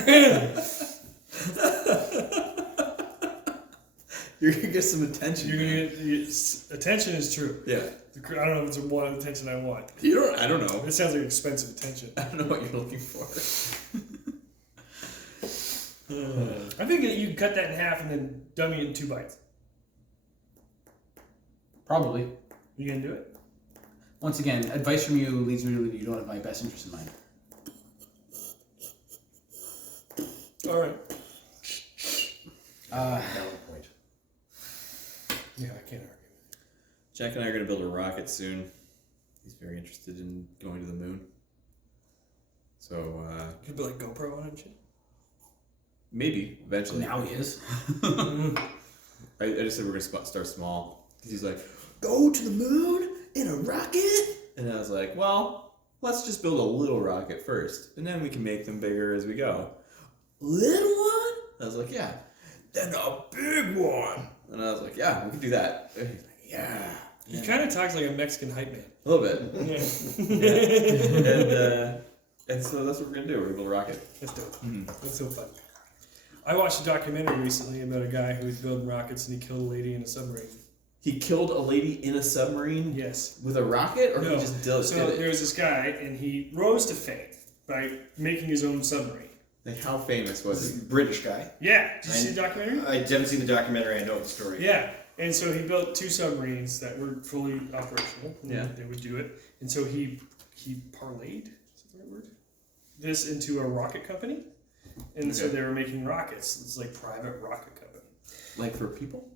You're gonna get some attention. You're man. gonna get attention is true. Yeah. I don't know if it's one attention I want. You don't. I don't know. It sounds like expensive attention. I don't know what you're looking for. I think that you can cut that in half and then dummy it in 2 bites. Probably. You gonna do it? Once again, advice from you leads me to believe you don't have my best interest in mind. All right. Valid point. Yeah, I can't argue. Jack and I are gonna build a rocket soon. He's very interested in going to the moon. So You could put like GoPro on it and shit. maybe eventually. Now he is. I just said we're gonna start small because he's like, go to the moon in a rocket, and I was like, well, let's just build a little rocket first, and then we can make them bigger as we go. Little one? I was like, yeah. Then a big one, and I was like, yeah, we can do that. And he's like, yeah. He kind of talks like a Mexican hype man. A little bit. Yeah. And so that's what we're gonna do. We're gonna build a rocket. That's dope. That's so fun. I watched a documentary recently about a guy who was building rockets and he killed a lady in a submarine. He killed a lady in a submarine Yes. with a rocket, or No. he just did So it? there was this guy and he rose to fame by making his own submarine. Like, how famous was This he? is a British guy. Yeah. Did you see the documentary? I haven't seen the documentary. I know the story. Yeah. And so he built 2 submarines that were fully operational. And Yeah. They would do it. And so he parlayed, is that the right word? This into a rocket company. And so Okay. they were making rockets. It's like private rocket company. Like for people?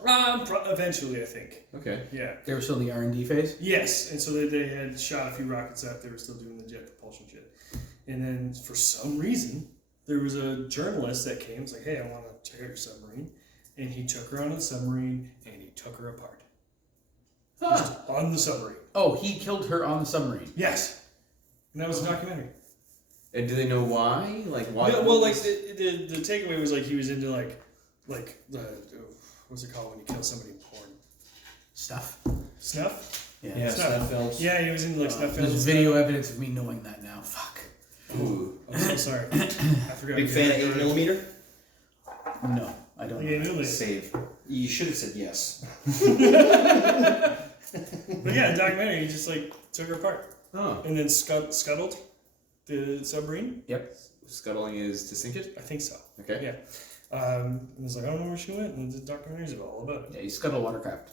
Eventually, I think. Okay. Yeah. They were still in the R&D phase? Yes. And so they had shot a few rockets up. They were still doing the jet propulsion shit. And then for some reason, there was a journalist that came. It's like, hey, I want to check out your submarine. And he took her on the submarine and he took her apart. Huh. Just on the submarine. Oh, he killed her on the submarine. Yes. And that was a documentary. And do they know why? Like why? Yeah, well, like the takeaway was like he was into like the what's it called when you kill somebody in porn? Stuff. Snuff? Yeah. Yeah, Snuff. snuff films. Yeah, he was into like snuff films. There's video evidence of me knowing that now. Fuck. Ooh. I'm so sorry. I forgot. Big fan of 8mm. No, I don't Yeah, know. no, Save. You should have said yes. but yeah, the documentary, he just like took her apart Oh. and then scuttled the submarine. Yep. Scuttling is to sink it? I think so. Okay. Yeah. And it was like, I don't know where she went, and the documentary's all about it. Yeah, he scuttled watercraft.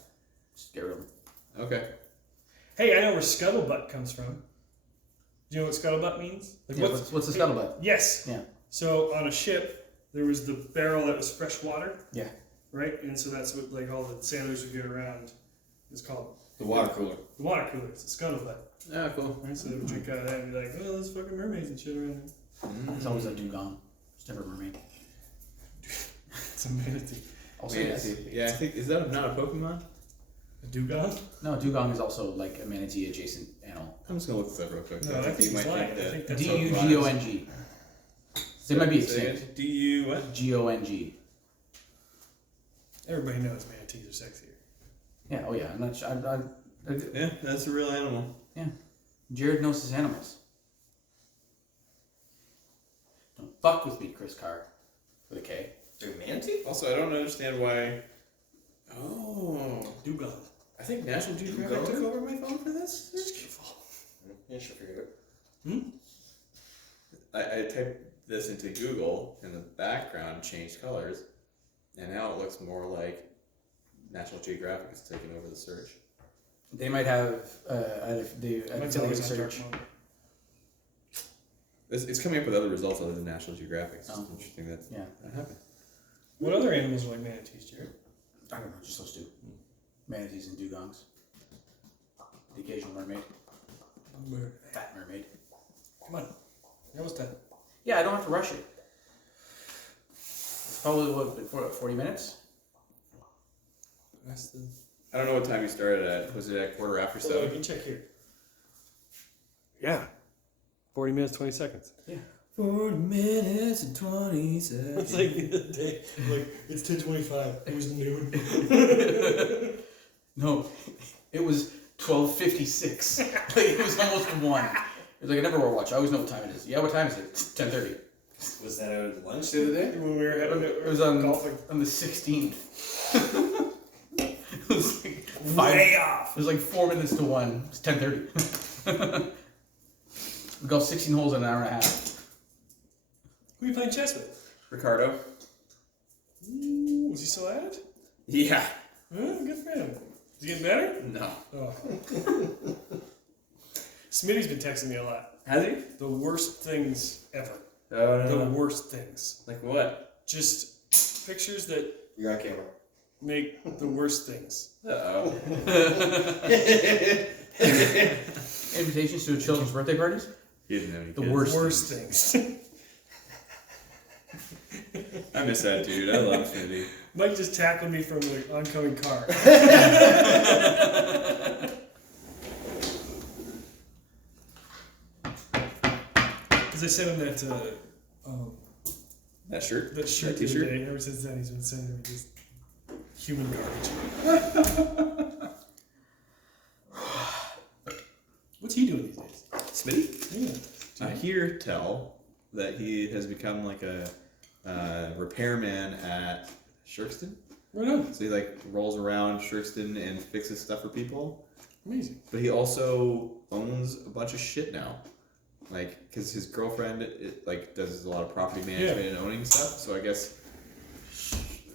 Just get rid of him. Okay. Hey, I know where scuttlebutt comes from. Do you know what scuttlebutt means? Like Yeah, what's the scuttlebutt? Yes. Yeah. So on a ship, there was the barrel that was fresh water, Yeah. right? And so that's what like all the sailors would get around. It's called The water cooler. the water cooler. It's a scuttlebutt. Ah, cool. Right? So they would drink out of that and be like, oh, there's fucking mermaids and shit around here. It's always a dugong. It's never a mermaid. It's a manatee. Also, yes. Manatee. Yeah, I think is that not a Pokemon? A dugong? No, dugong is also like a manatee adjacent animal. I'm just gonna look this up real quick. No, I think he's lying. I think that's D-U-G-O-N-G. They might be extinct. D-U what? G-O-N-G. Everybody knows manatees are sexier. Yeah, oh yeah. I'm not sure. Yeah, that's a real animal. Jared knows his animals. Don't fuck with me, Chris Carr. With a K. Dude, manatee? Also, I don't understand why. Oh, Dugong. I think National Geographic Dugong? took over my phone for this. Just careful. Yeah, she'll figure it I typed this into Google, and the background changed colors, and now it looks more like National Geographic is taking over the search. They might have. I feel like a search. It's coming up with other results other than National Geographic. It's just interesting that that happened. What other animals are like manatees, Jared? I don't know, just those two. Manatees and dugongs. The occasional mermaid. Fat mermaid. Come on. You're almost done. Yeah, I don't have to rush it. It's probably, been 40 minutes? That's the... I don't know what time you started at. Was it at 7:15? You check here. Yeah. 40 minutes, 20 seconds. Yeah. 40 minutes and 20 seconds. It's like the other day. Like, it's 10:25. It was noon. No, it was 12:56. Like, it was almost 1. It was like, I never wear a watch. I always know what time it is. Yeah, what time is it? It's 10:30. Was that out at lunch the other day? When we were having It was on golfing. on the 16th. It was like Way off. It was like 4 minutes to 1. It's 10:30. We golfed 16 holes in an hour and a half. Who are you playing chess with? Ricardo. Ooh, is he still at it? Yeah. Good for him. Is he getting better? No. Oh. Smitty's been texting me a lot. Has he? The worst things ever. Oh, The worst things. Like what? Just pictures that You're on camera. make the worst things. Uh-oh. Invitations to children's birthday parties? He didn't have any The kids. Worst things. I miss that dude. I love Smitty. Mike just tackled me from the oncoming car. Because I sent him That shirt? that shirt That the other t-shirt? day. Ever since then, he's been sending me just human garbage. What's he doing these days? Smitty? Yeah. I hear tell that he has become like a repairman at Shirkston. Right on. So he like rolls around Shirkston and fixes stuff for people. Amazing. But he also owns a bunch of shit now. Like, because his girlfriend does a lot of property management and owning stuff. So I guess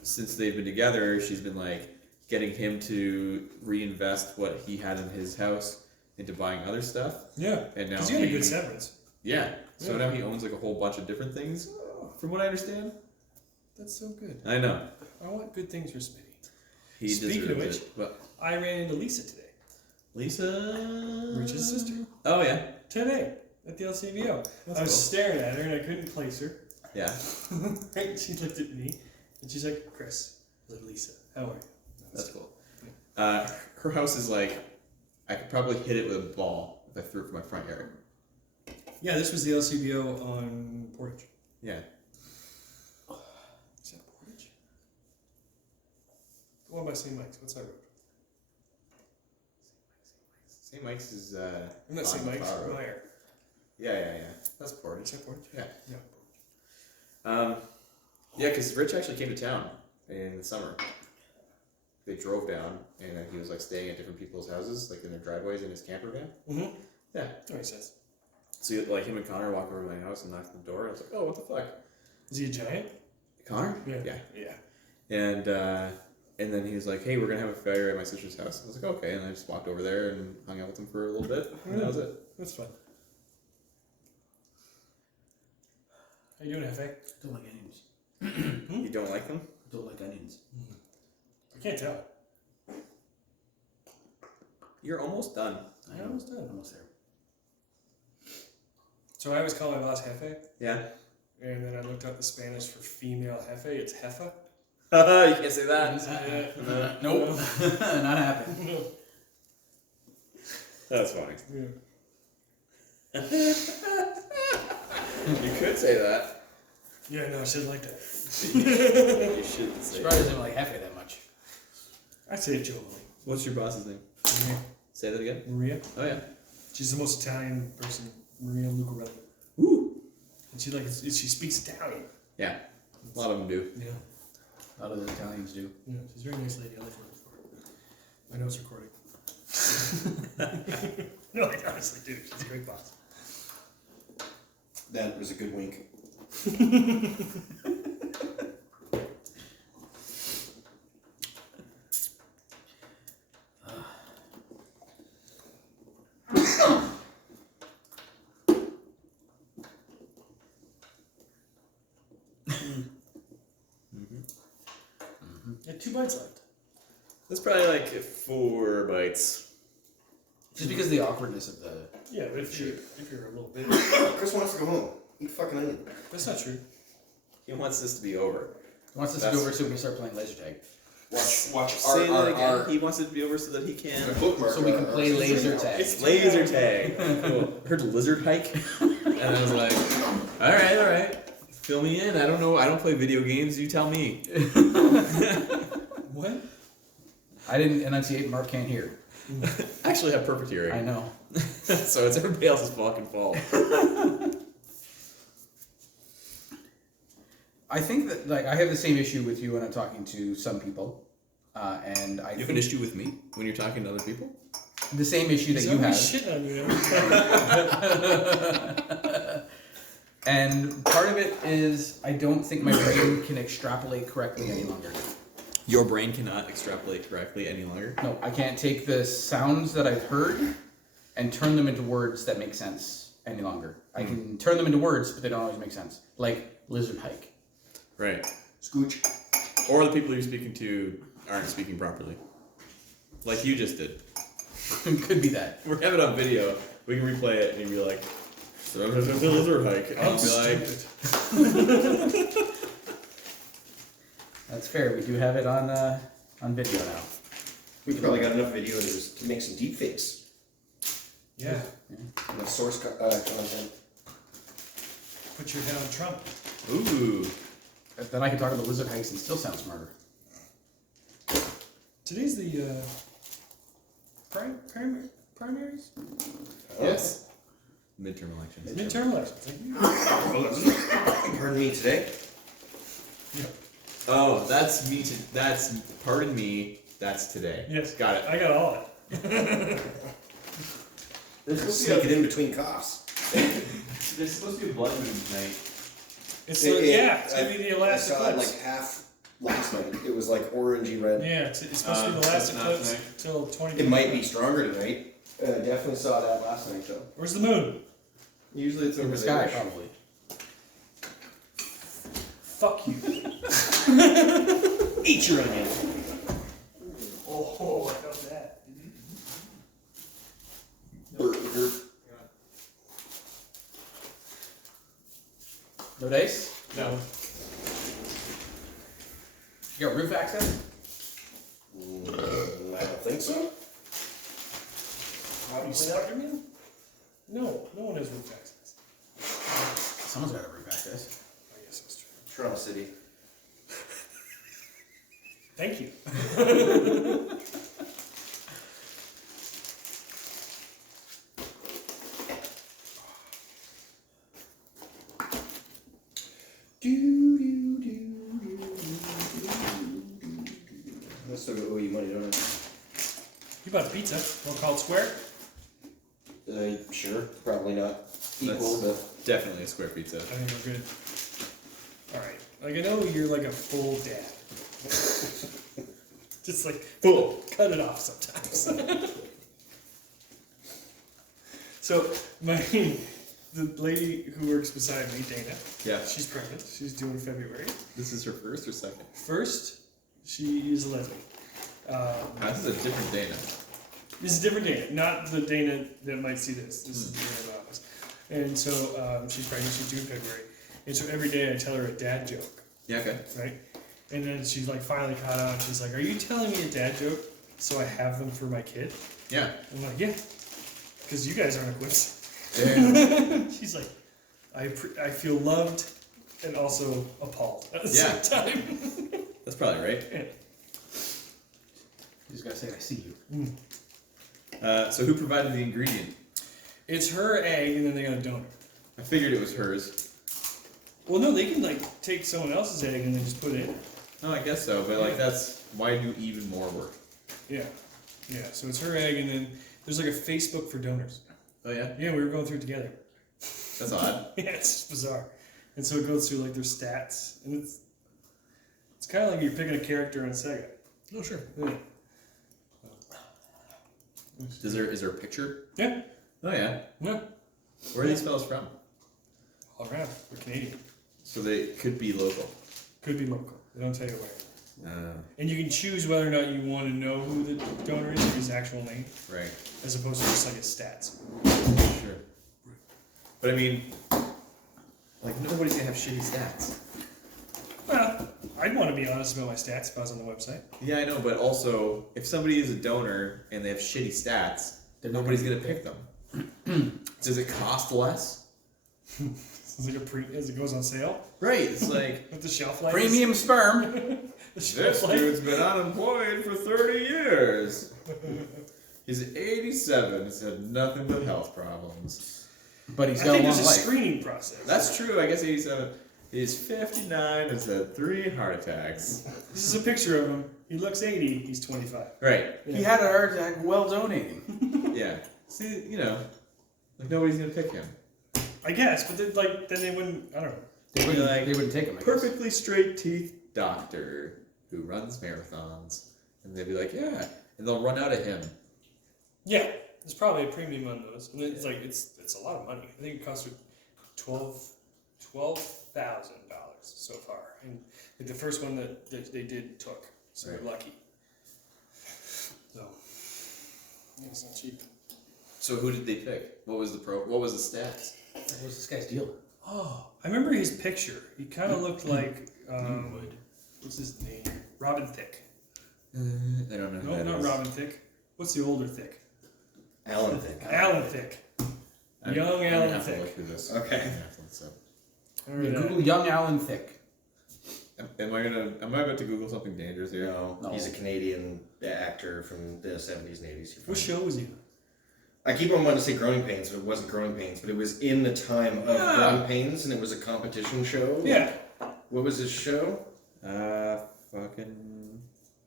since they've been together, she's been like getting him to reinvest what he had in his house into buying other stuff. Yeah. And now Because you had a good severance. Yeah. So Yeah. now he owns like a whole bunch of different things, from what I understand. That's so good. I know. I want good things for Smitty. He Speaking of deserves which- it. Well, I ran into Lisa today. Lisa. Rich's sister. Oh yeah. Today at the LCBO. That's I was cool. staring at her and I couldn't place her. Yeah. Right? She looked at me and she's like, Chris. I was like, Lisa, how are you? That's cool. Her house is like, I could probably hit it with a ball if I threw it from my front yard. Yeah, this was the LCBO on Portage. Yeah. Is that Portage? The one by St. Mike's. What's that road? St. Mike's is Not St. on Mike's, Faro. Meyer. Yeah. That's Is Portage. that Portage? Yeah. Yeah. Yeah, because Rich actually came to town in the summer. They drove down, and he was like staying at different people's houses, like in their driveways in his camper van. Mm-hmm. Yeah. That makes sense. So like him and Connor walk over to my house and knock on the door. I was like, oh, what the fuck? Is he a giant? Connor? Yeah. Yeah. And then he was like, hey, we're gonna have a fire at my sister's house. I was like, okay. And I just walked over there and hung out with him for a little bit, and that was it. That's fun. How you doing, Hefe? Don't like onions. You don't like them? Don't like onions. I can't tell. You're almost done. I'm almost done. Almost there. So I always call my boss Hefe, Yeah. and then I looked up the Spanish for female Hefe. It's Jefa. You can't say that. Nope. Not happening. No. That's funny. Yeah. You could say that. Yeah, no, she doesn't like that. You should say She probably doesn't like Hefe that much. I'd say it jokingly. What's your boss's name? Maria. Say that again. Maria. Oh yeah. She's the most Italian person, Maria Lucarelli. Woo. And she she speaks Italian. Yeah. A lot of them do. Yeah. A lot of the Italians do. Yeah, she's a very nice lady. I like working for her. I know it's recording. No, I honestly do. She's a great boss. That was a good wink. You had 2 bites left. That's probably like 4 bites. Just because of the awkwardness of the. Yeah, but if you're a little bit. Chris wants to go home. Eat fucking onion. That's not true. He wants this to be over. He wants us to go over so we can start playing laser tag. Watch Say that again. He wants it to be over so that he can. So we can play laser tag. It's laser tag. Cool. Heard lizard hike, and I was like, all right, fill me in. I don't know. I don't play video games. You tell me. What? I didn't enunciate. Mark can't hear. I actually have perfect hearing. I know. So it's everybody else's fucking fault. I think that I have the same issue with you when I'm talking to some people, and I You have think an issue with me when you're talking to other people? the same issue that you have. Shit on you. And part of it is I don't think my brain can extrapolate correctly any longer. Your brain cannot extrapolate correctly any longer. No, I can't take the sounds that I've heard and turn them into words that make sense any longer. I can turn them into words, but they don't always make sense. Like lizard hike. Right. Scooch. Or the people you're speaking to aren't speaking properly. Like you just did. Could be that. We're having it on video. We can replay it and you'd be like, so I'm gonna do a lizard hike. And I'm I'd be like, stupid. That's fair. We do have it on video now. We probably got enough video to make some deep fakes. Yeah. Enough source content. Put your head on Trump. ooh. Then I can talk about lizard hikes and still sound smarter. Today's the primaries? Yes. Midterm elections. Midterm elections. Thank you. Pardon me today. Oh, that's me. That's pardon me. That's today. Yes. Got it. I got all of it. Sneak it in between coughs. There's supposed to be a blood moon tonight. It's It's gonna be the I last saw it eclipse. like half last night. It was like orangey red. Yeah, it's supposed to be the last that's not eclipse tonight. till 20. It might be stronger tonight. Definitely saw that last night though. Where's the moon? Usually it's In over the sky, there. probably. Fuck you. Eat your onion. Oh, I felt that. Burger. No dice? No. You got roof access? I don't think so. You Spider-Man? No one has roof access. Someone's got a roof access. I guess that's true. Toronto City. Thank you. I still owe you money, don't You bought pizza. Want to call it square? I? Sure. Probably not equal, but Definitely a square pizza. I think we're good. Alright. Like, I know you're like a full dad. Just like, Full. cut it off sometimes. So, the lady who works beside me, Dana, Yeah. she's pregnant. She's due in February. This is her first or second? First, she is a lesbian. This is a different Dana. This is a different Dana, not the Dana that might see this. This is the Dana in the office. And so she's pregnant. She's due in February. And so every day I tell her a dad joke, Yeah. Okay. right? And then she's like finally caught on. She's like, "Are you telling me a dad joke so I have them for my kid?" Yeah. I'm like, "Yeah, because you guys aren't equipped." Damn. She's like, I feel loved and also appalled at the Yeah. same time." That's probably right. Yeah. You just gotta say, I see you. So who provided the ingredient? It's her egg, and then they got a donor. I figured it was hers. Well, no, they can like take someone else's egg and then just put it in. No, I guess so, but like that's why do even more work? Yeah, yeah. So it's her egg, and then there's like a Facebook for donors. Oh yeah, Yeah, we were going through it together. that's odd. Yeah, it's just bizarre. And so it goes through like their stats, and it's kind of like you're picking a character on Sega. Oh sure. Yeah. Is there a picture? Yeah. Oh yeah. Yeah. Where are these fellas from? All around. We're Canadian. So they could be local. Could be local. They don't tell you where. And you can choose whether or not you want to know who the donor is, his actual name, Right. as opposed to just like his stats. Sure. But I mean, like nobody's gonna have shitty stats. Well, I'd want to be honest about my stats if I was on the website. Yeah, I know, but also if somebody is a donor and they have shitty stats, then nobody's gonna pick them. Does it cost less? It's like as it goes on sale Right. It's like with the shelf life. Premium sperm. The shelf this life. dude's been unemployed for 30 years. He's 87. He's had nothing but health problems. But he's I got a think long there's a life. screening process. That's true. I guess 87. He's 59 and has had 3 heart attacks. This is a picture of him. He looks 80. He's 25. Right. He had a heart attack while donating. Yeah. See, like nobody's gonna pick him. I guess, but then they wouldn't. I don't know. They wouldn't take him. I guess. Perfectly straight teeth doctor who runs marathons, and they'd be like, yeah, and they'll run out of him. Yeah, there's probably a premium on those, and it's like it's a lot of money. I think it cost $12,000 so far, and like the first one that they did took, so Right. we're lucky. So it's not cheap. So who did they pick? What was the What was the stats? What was this guy's deal? Oh, I remember his picture. He kind of looked like what's his name? Robin Thicke. I don't know. Who No, that not is. Robin Thicke. What's the older Thicke? Alan Thicke. Alan Thicke. Young I'm Alan gonna have to Thicke. look through this. Okay. I'm gonna have to look this up. Google young Alan Thicke. Am I about to Google something dangerous here? No, he's a Canadian actor from the 70s and 80s. What show was he on? I keep on wanting to say Growing Pains, but it wasn't Growing Pains, but it was in the time of Growing Pains, and it was a competition show. Yeah. What was his show? Fucking.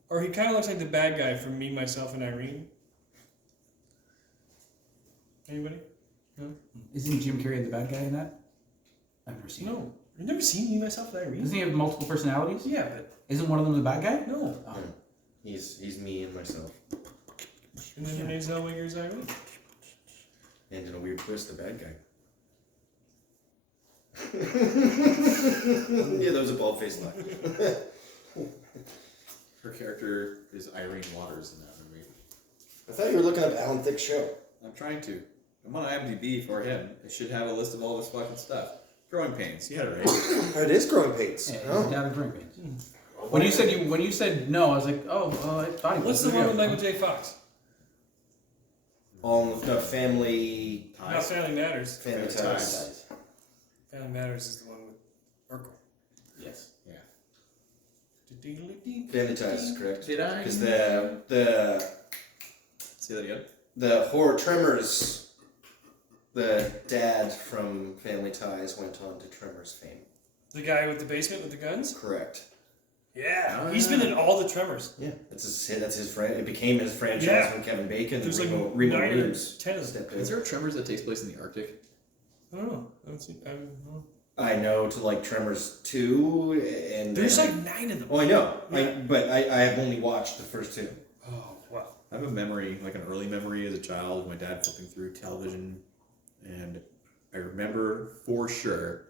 Or he kind of looks like the bad guy from Me, Myself, and Irene. Anybody? Isn't Jim Carrey the bad guy in that? I've never seen it. No. You've never seen Me, Myself, and Irene? Doesn't he have multiple personalities? Yeah, but Isn't one of them the bad guy? no. Oh. He's me and myself. And then Renee Zellweger is Irene. And in a weird twist, the bad guy. Yeah, that was a bald-faced lie. Her character is Irene Waters in that movie. I thought you were looking up Alan Thicke's show. I'm trying to. I'm on IMDb for him. It should have a list of all this fucking stuff. Growing Pains. You had it right. Oh, it is Growing Pains. Yeah, Oh. he's down in Growing Pains. When you said no, I was like, oh, I thought he What's was. the one with Michael J. Fox? The Family Not Family Matters. Family Family Ties. Ties. Family Matters is the one with Urkel. Yes. Yeah. Family Ties is correct. Did I? Because the Say that again. the horror Tremors, the dad from Family Ties went on to Tremors fame. The guy with the basement with the guns? Correct. Yeah. He's been in all the Tremors. Yeah, that's his It became his franchise Yeah. when Kevin Bacon There's and like Remo 9 or Williams 10 of them. stepped in. Is there a Tremors that takes place in the Arctic? I don't know. I don't know. I know to like Tremors 2 and There's then- like 9 of them. Oh, I know. Yeah. But I have only watched the first 2. Oh, wow. I have a memory, like an early memory as a child, of my dad flipping through television, and I remember for sure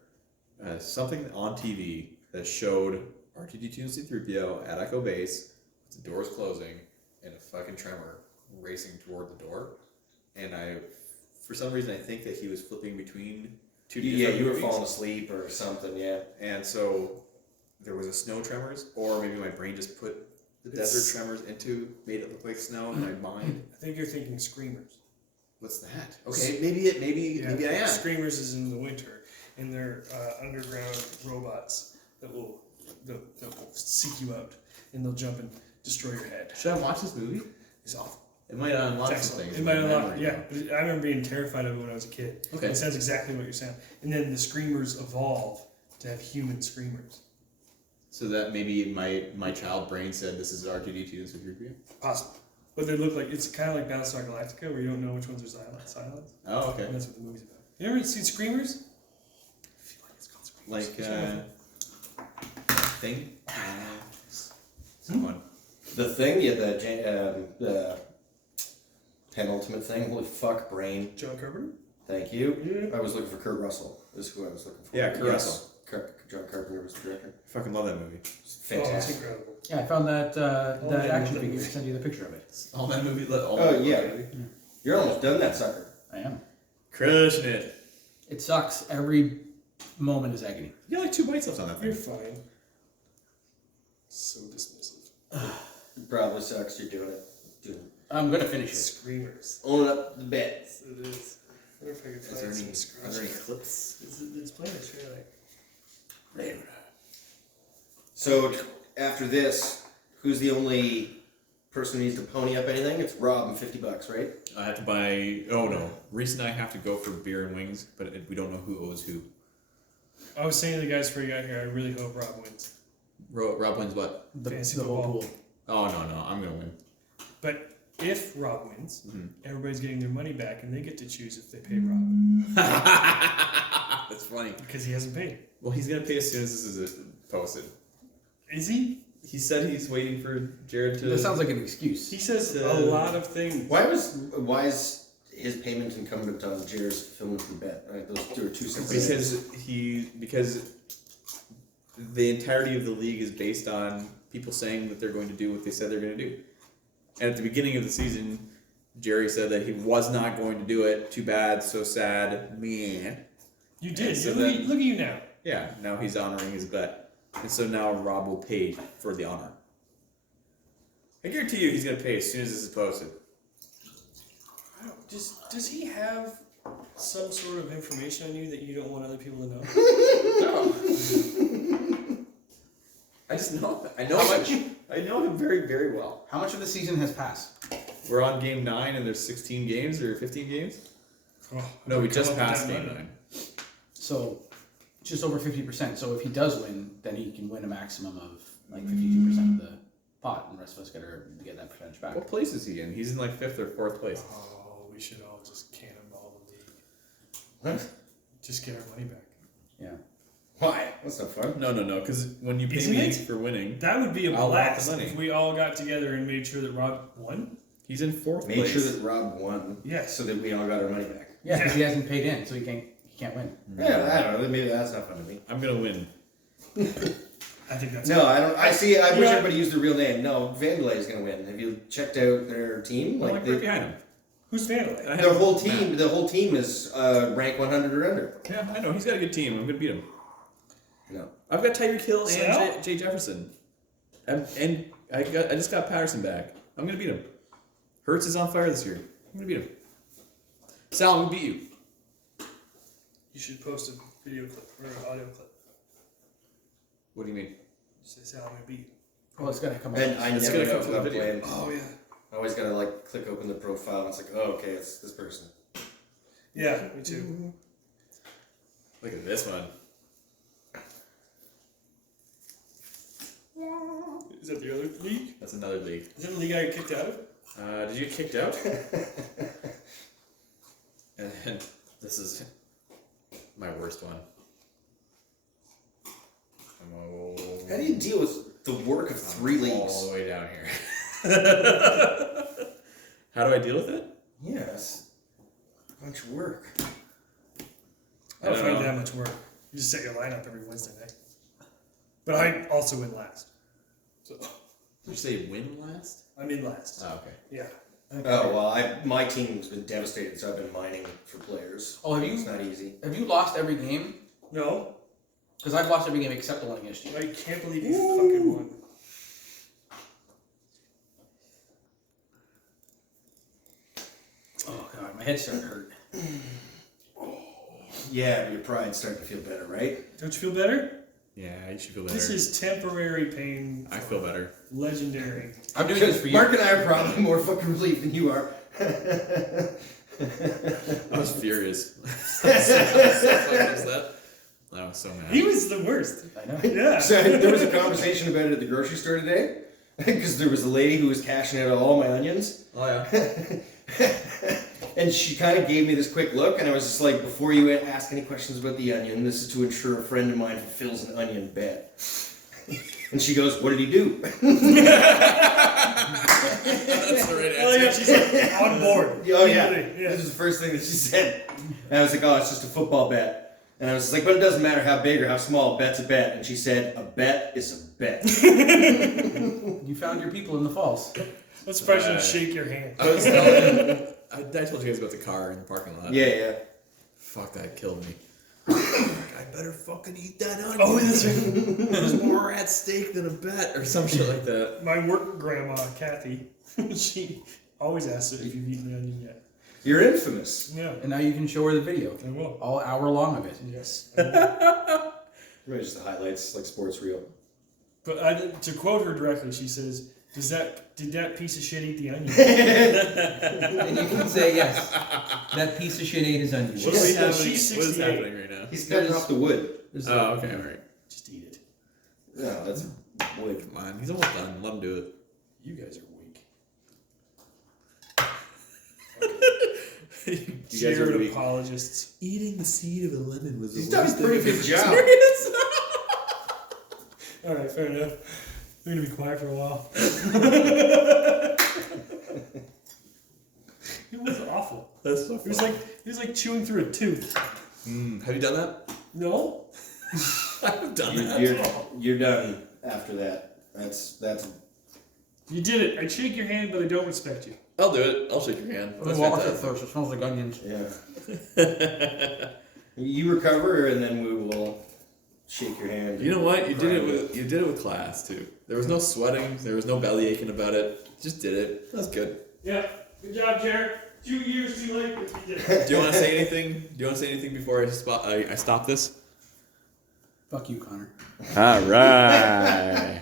something on TV that showed R2-D2 and C-3PO at Echo Base, with the doors closing, and a fucking Tremor racing toward the door. And for some reason, I think that he was flipping between two Yeah, different you were movies. falling asleep or something, yeah. And so there was a snow tremors, or maybe my brain just put the desert tremors made it look like snow in my mind. I think you're thinking Screamers. What's that? Okay, maybe I am. Screamers is in the winter, and they're underground robots that will seek you out, and they'll jump and destroy your head. Should I watch this movie? It's awful. It might unlock It's some excellent. things. It in might my unlock, memory. yeah. But I remember being terrified of it when I was a kid. Okay. It sounds exactly what you're saying. And then the Screamers evolve to have human Screamers. So that maybe my child brain said this is R2-D2 and C-3PO? Possible. But they look like, it's kind of like Battlestar Galactica, where you don't know which ones are silent. Oh, okay. And that's what the movie's about. You ever seen Screamers? I feel like it's called Screamers. Like, Thing? Someone. The Thing, yeah, the penultimate thing. Holy fuck, brain. John Carpenter? Thank you. I was looking for Kurt Russell. Is who I was looking for. Yeah, Kurt Russell. John Carpenter was the director. I fucking love that movie. It's Oh, it's fantastic. incredible. Yeah, I found that that yeah, action yeah. figure. Send you the picture of it. All that movie. Oh, yeah. You're almost done that sucker. I am. Crushing it. It sucks. Every moment is agony. You got like 2 bites left on that You're thing. fine. So dismissive. It probably sucks. You're doing it. Doing it. I'm gonna finish it. Screamers. Own up the bet. It is. I wonder if I can Is find there any, some are scratch. there any clips? It's playing a trailer. So after this, who's the only person who needs to pony up anything? It's Rob and $50, right? I have to buy. Oh no, Reese and I have to go for beer and wings, but we don't know who owes who. I was saying to the guys before you got here, I really hope Rob wins. Rob wins what? The, Fantasy the whole football. pool. Oh no, I'm gonna win. But if Rob wins, Mhm. everybody's getting their money back, and they get to choose if they pay Rob That's funny. because he hasn't paid. Well, he's gonna pay as soon as this is posted. Is he? He said he's waiting for Jared to. That sounds like an excuse. He says a lot of things. Why is his payment incumbent on Jared's film through bet? Right, those two are two separate things. Because the entirety of the league is based on people saying that they're going to do what they said they're going to do. And at the beginning of the season, Jerry said that he was not going to do it. Too bad, so sad, man. You did. So look at you now. Yeah, now he's honoring his bet. And so now Rob will pay for the honor. I guarantee you he's going to pay as soon as this is posted. I don't, does he have some sort of information on you that you don't want other people to know? No. I just know. I know How him. I know him very, very well. How much of the season has passed? We're on game 9 and there's 16 games or 15 games? Oh, No, we come just up with passed that game money. 9. So, just over 50%. So if he does win, then he can win a maximum of like 52% of the pot, and the rest of us get that percentage back. What place is he in? He's in like 5th or 4th place. Oh, we should all just cannonball the league. What? Just get our money back. Yeah. Why? That's not fun. No, because when you pay Isn't me it? for winning, That would be a I'll want the blast money. if we all got together and made sure that Rob won. he's in 4th Make place. sure that Rob won. Yes. So that we all got our money back. Yeah, because he hasn't paid in, so he can't win. Yeah, I don't know. Maybe that's not fun to me. I'm gonna win. I think that's No, I don't. I see. I wish Yeah. everybody used their real name. No, Vandalay is going to win. Have you checked out their team? I'm Like like they, right behind him. Who's Vandalay? I the have- whole team. The whole team is rank 100 or under. Yeah, I know. He's got a good team. I'm gonna beat him. No. I've got Tyreek Hill Sal? and Jay Jefferson. And I just got Patterson back. I'm gonna beat him. Hurts is on fire this year. I'm gonna beat him. Sal, I'm gonna beat you. You should post a video clip or an audio clip. What do you mean? Say Sal, I'm gonna beat you. Well, it's gonna come And out. I It's never gonna know come from the without video. playing. Oh yeah. I always got to like click open the profile. And it's like, oh, okay, it's this person. Yeah, me too. Look at this one. Is that the other league? That's another league. Is that the league I got kicked out of? Did you get kicked out? And then this is my worst one. How do you deal with the work of 3 All leagues? the way down here. How do I deal with it? Yes. A bunch of work. I don't I don't find know. that much work. You just set your lineup every Wednesday night. But I also win last. So Did you say win last? I'm in last. Oh, okay. Yeah. Oh well, my team's been devastated, so I've been mining for players. Oh, have It's you not easy. lost every game? No, Because I've lost every game except the one against you. I can't believe you fucking won. Oh god, my head's starting to hurt. Yeah, but your pride's starting to feel better, right? Don't you feel better? Yeah, you should feel better. This is temporary pain. I feel better. Legendary. I'm doing this for you. Mark and I are probably more fucking relieved than you are. I was furious. I was so mad. He was the worst. I know. Yeah. So there was a conversation about it at the grocery store today, because there was a lady who was cashing out all my onions, Oh yeah. and she kind of gave me this quick look, and I was just like, before you ask any questions about the onion, this is to ensure a friend of mine fulfills an onion bet. And she goes, "What did he do?" That's the right Oh yeah, answer. she's like on board. Oh yeah. Immediately, This is the first thing that she said. And I was like, "Oh, it's just a football bet." And I was just like, but it doesn't matter how big or how small, a bet's a bet. And she said, a bet is a bet. You found your people in the falls. Let's probably shake your hand. I was telling I told you guys about the car in the parking lot. Yeah. Fuck, that killed me. I better fucking eat that onion. Oh, that's right. There's more at stake than a bet or some shit like that. My work grandma, Kathy, she always asks if you've eaten the onion yet. You're infamous. Yeah, And now you can show her the video. I will. All hour long of it. Yes. Maybe just the highlights, like sports reel. But to quote her directly, she says, did that piece of shit eat the onion? And you can say, yes, that piece of shit ate his onion. What is happening? She's What is 68. happening right now? He's cutting off the wood. Oh, okay, alright. Just eat it. No, that's wood. Come on, he's almost done. Let him do it. You guys are weak. You guys Jared are weak. apologists. Eating the seed of a lemon was He's the done a worst pretty thing good I've job. experienced. All right, fair enough. We're gonna be quiet for a while. It was awful. That's so It was like chewing through a tooth. Have you done that? No. I've done that. You're done after that. That's You did it. I shake your hand, but I don't respect you. I'll do it. I'll shake your hand. That's Wash it fantastic. first. It smells like onions. yeah. You recover, and then we will shake your hand. You know what? You did Grind it with class too. There was no sweating. There was no belly aching about it. Just did it. That's good. Yeah. Good job, Jared. 2 years too late, but you did it. Do you want to say anything? Do you want to say anything before I stop this? Fuck you, Connor. All right.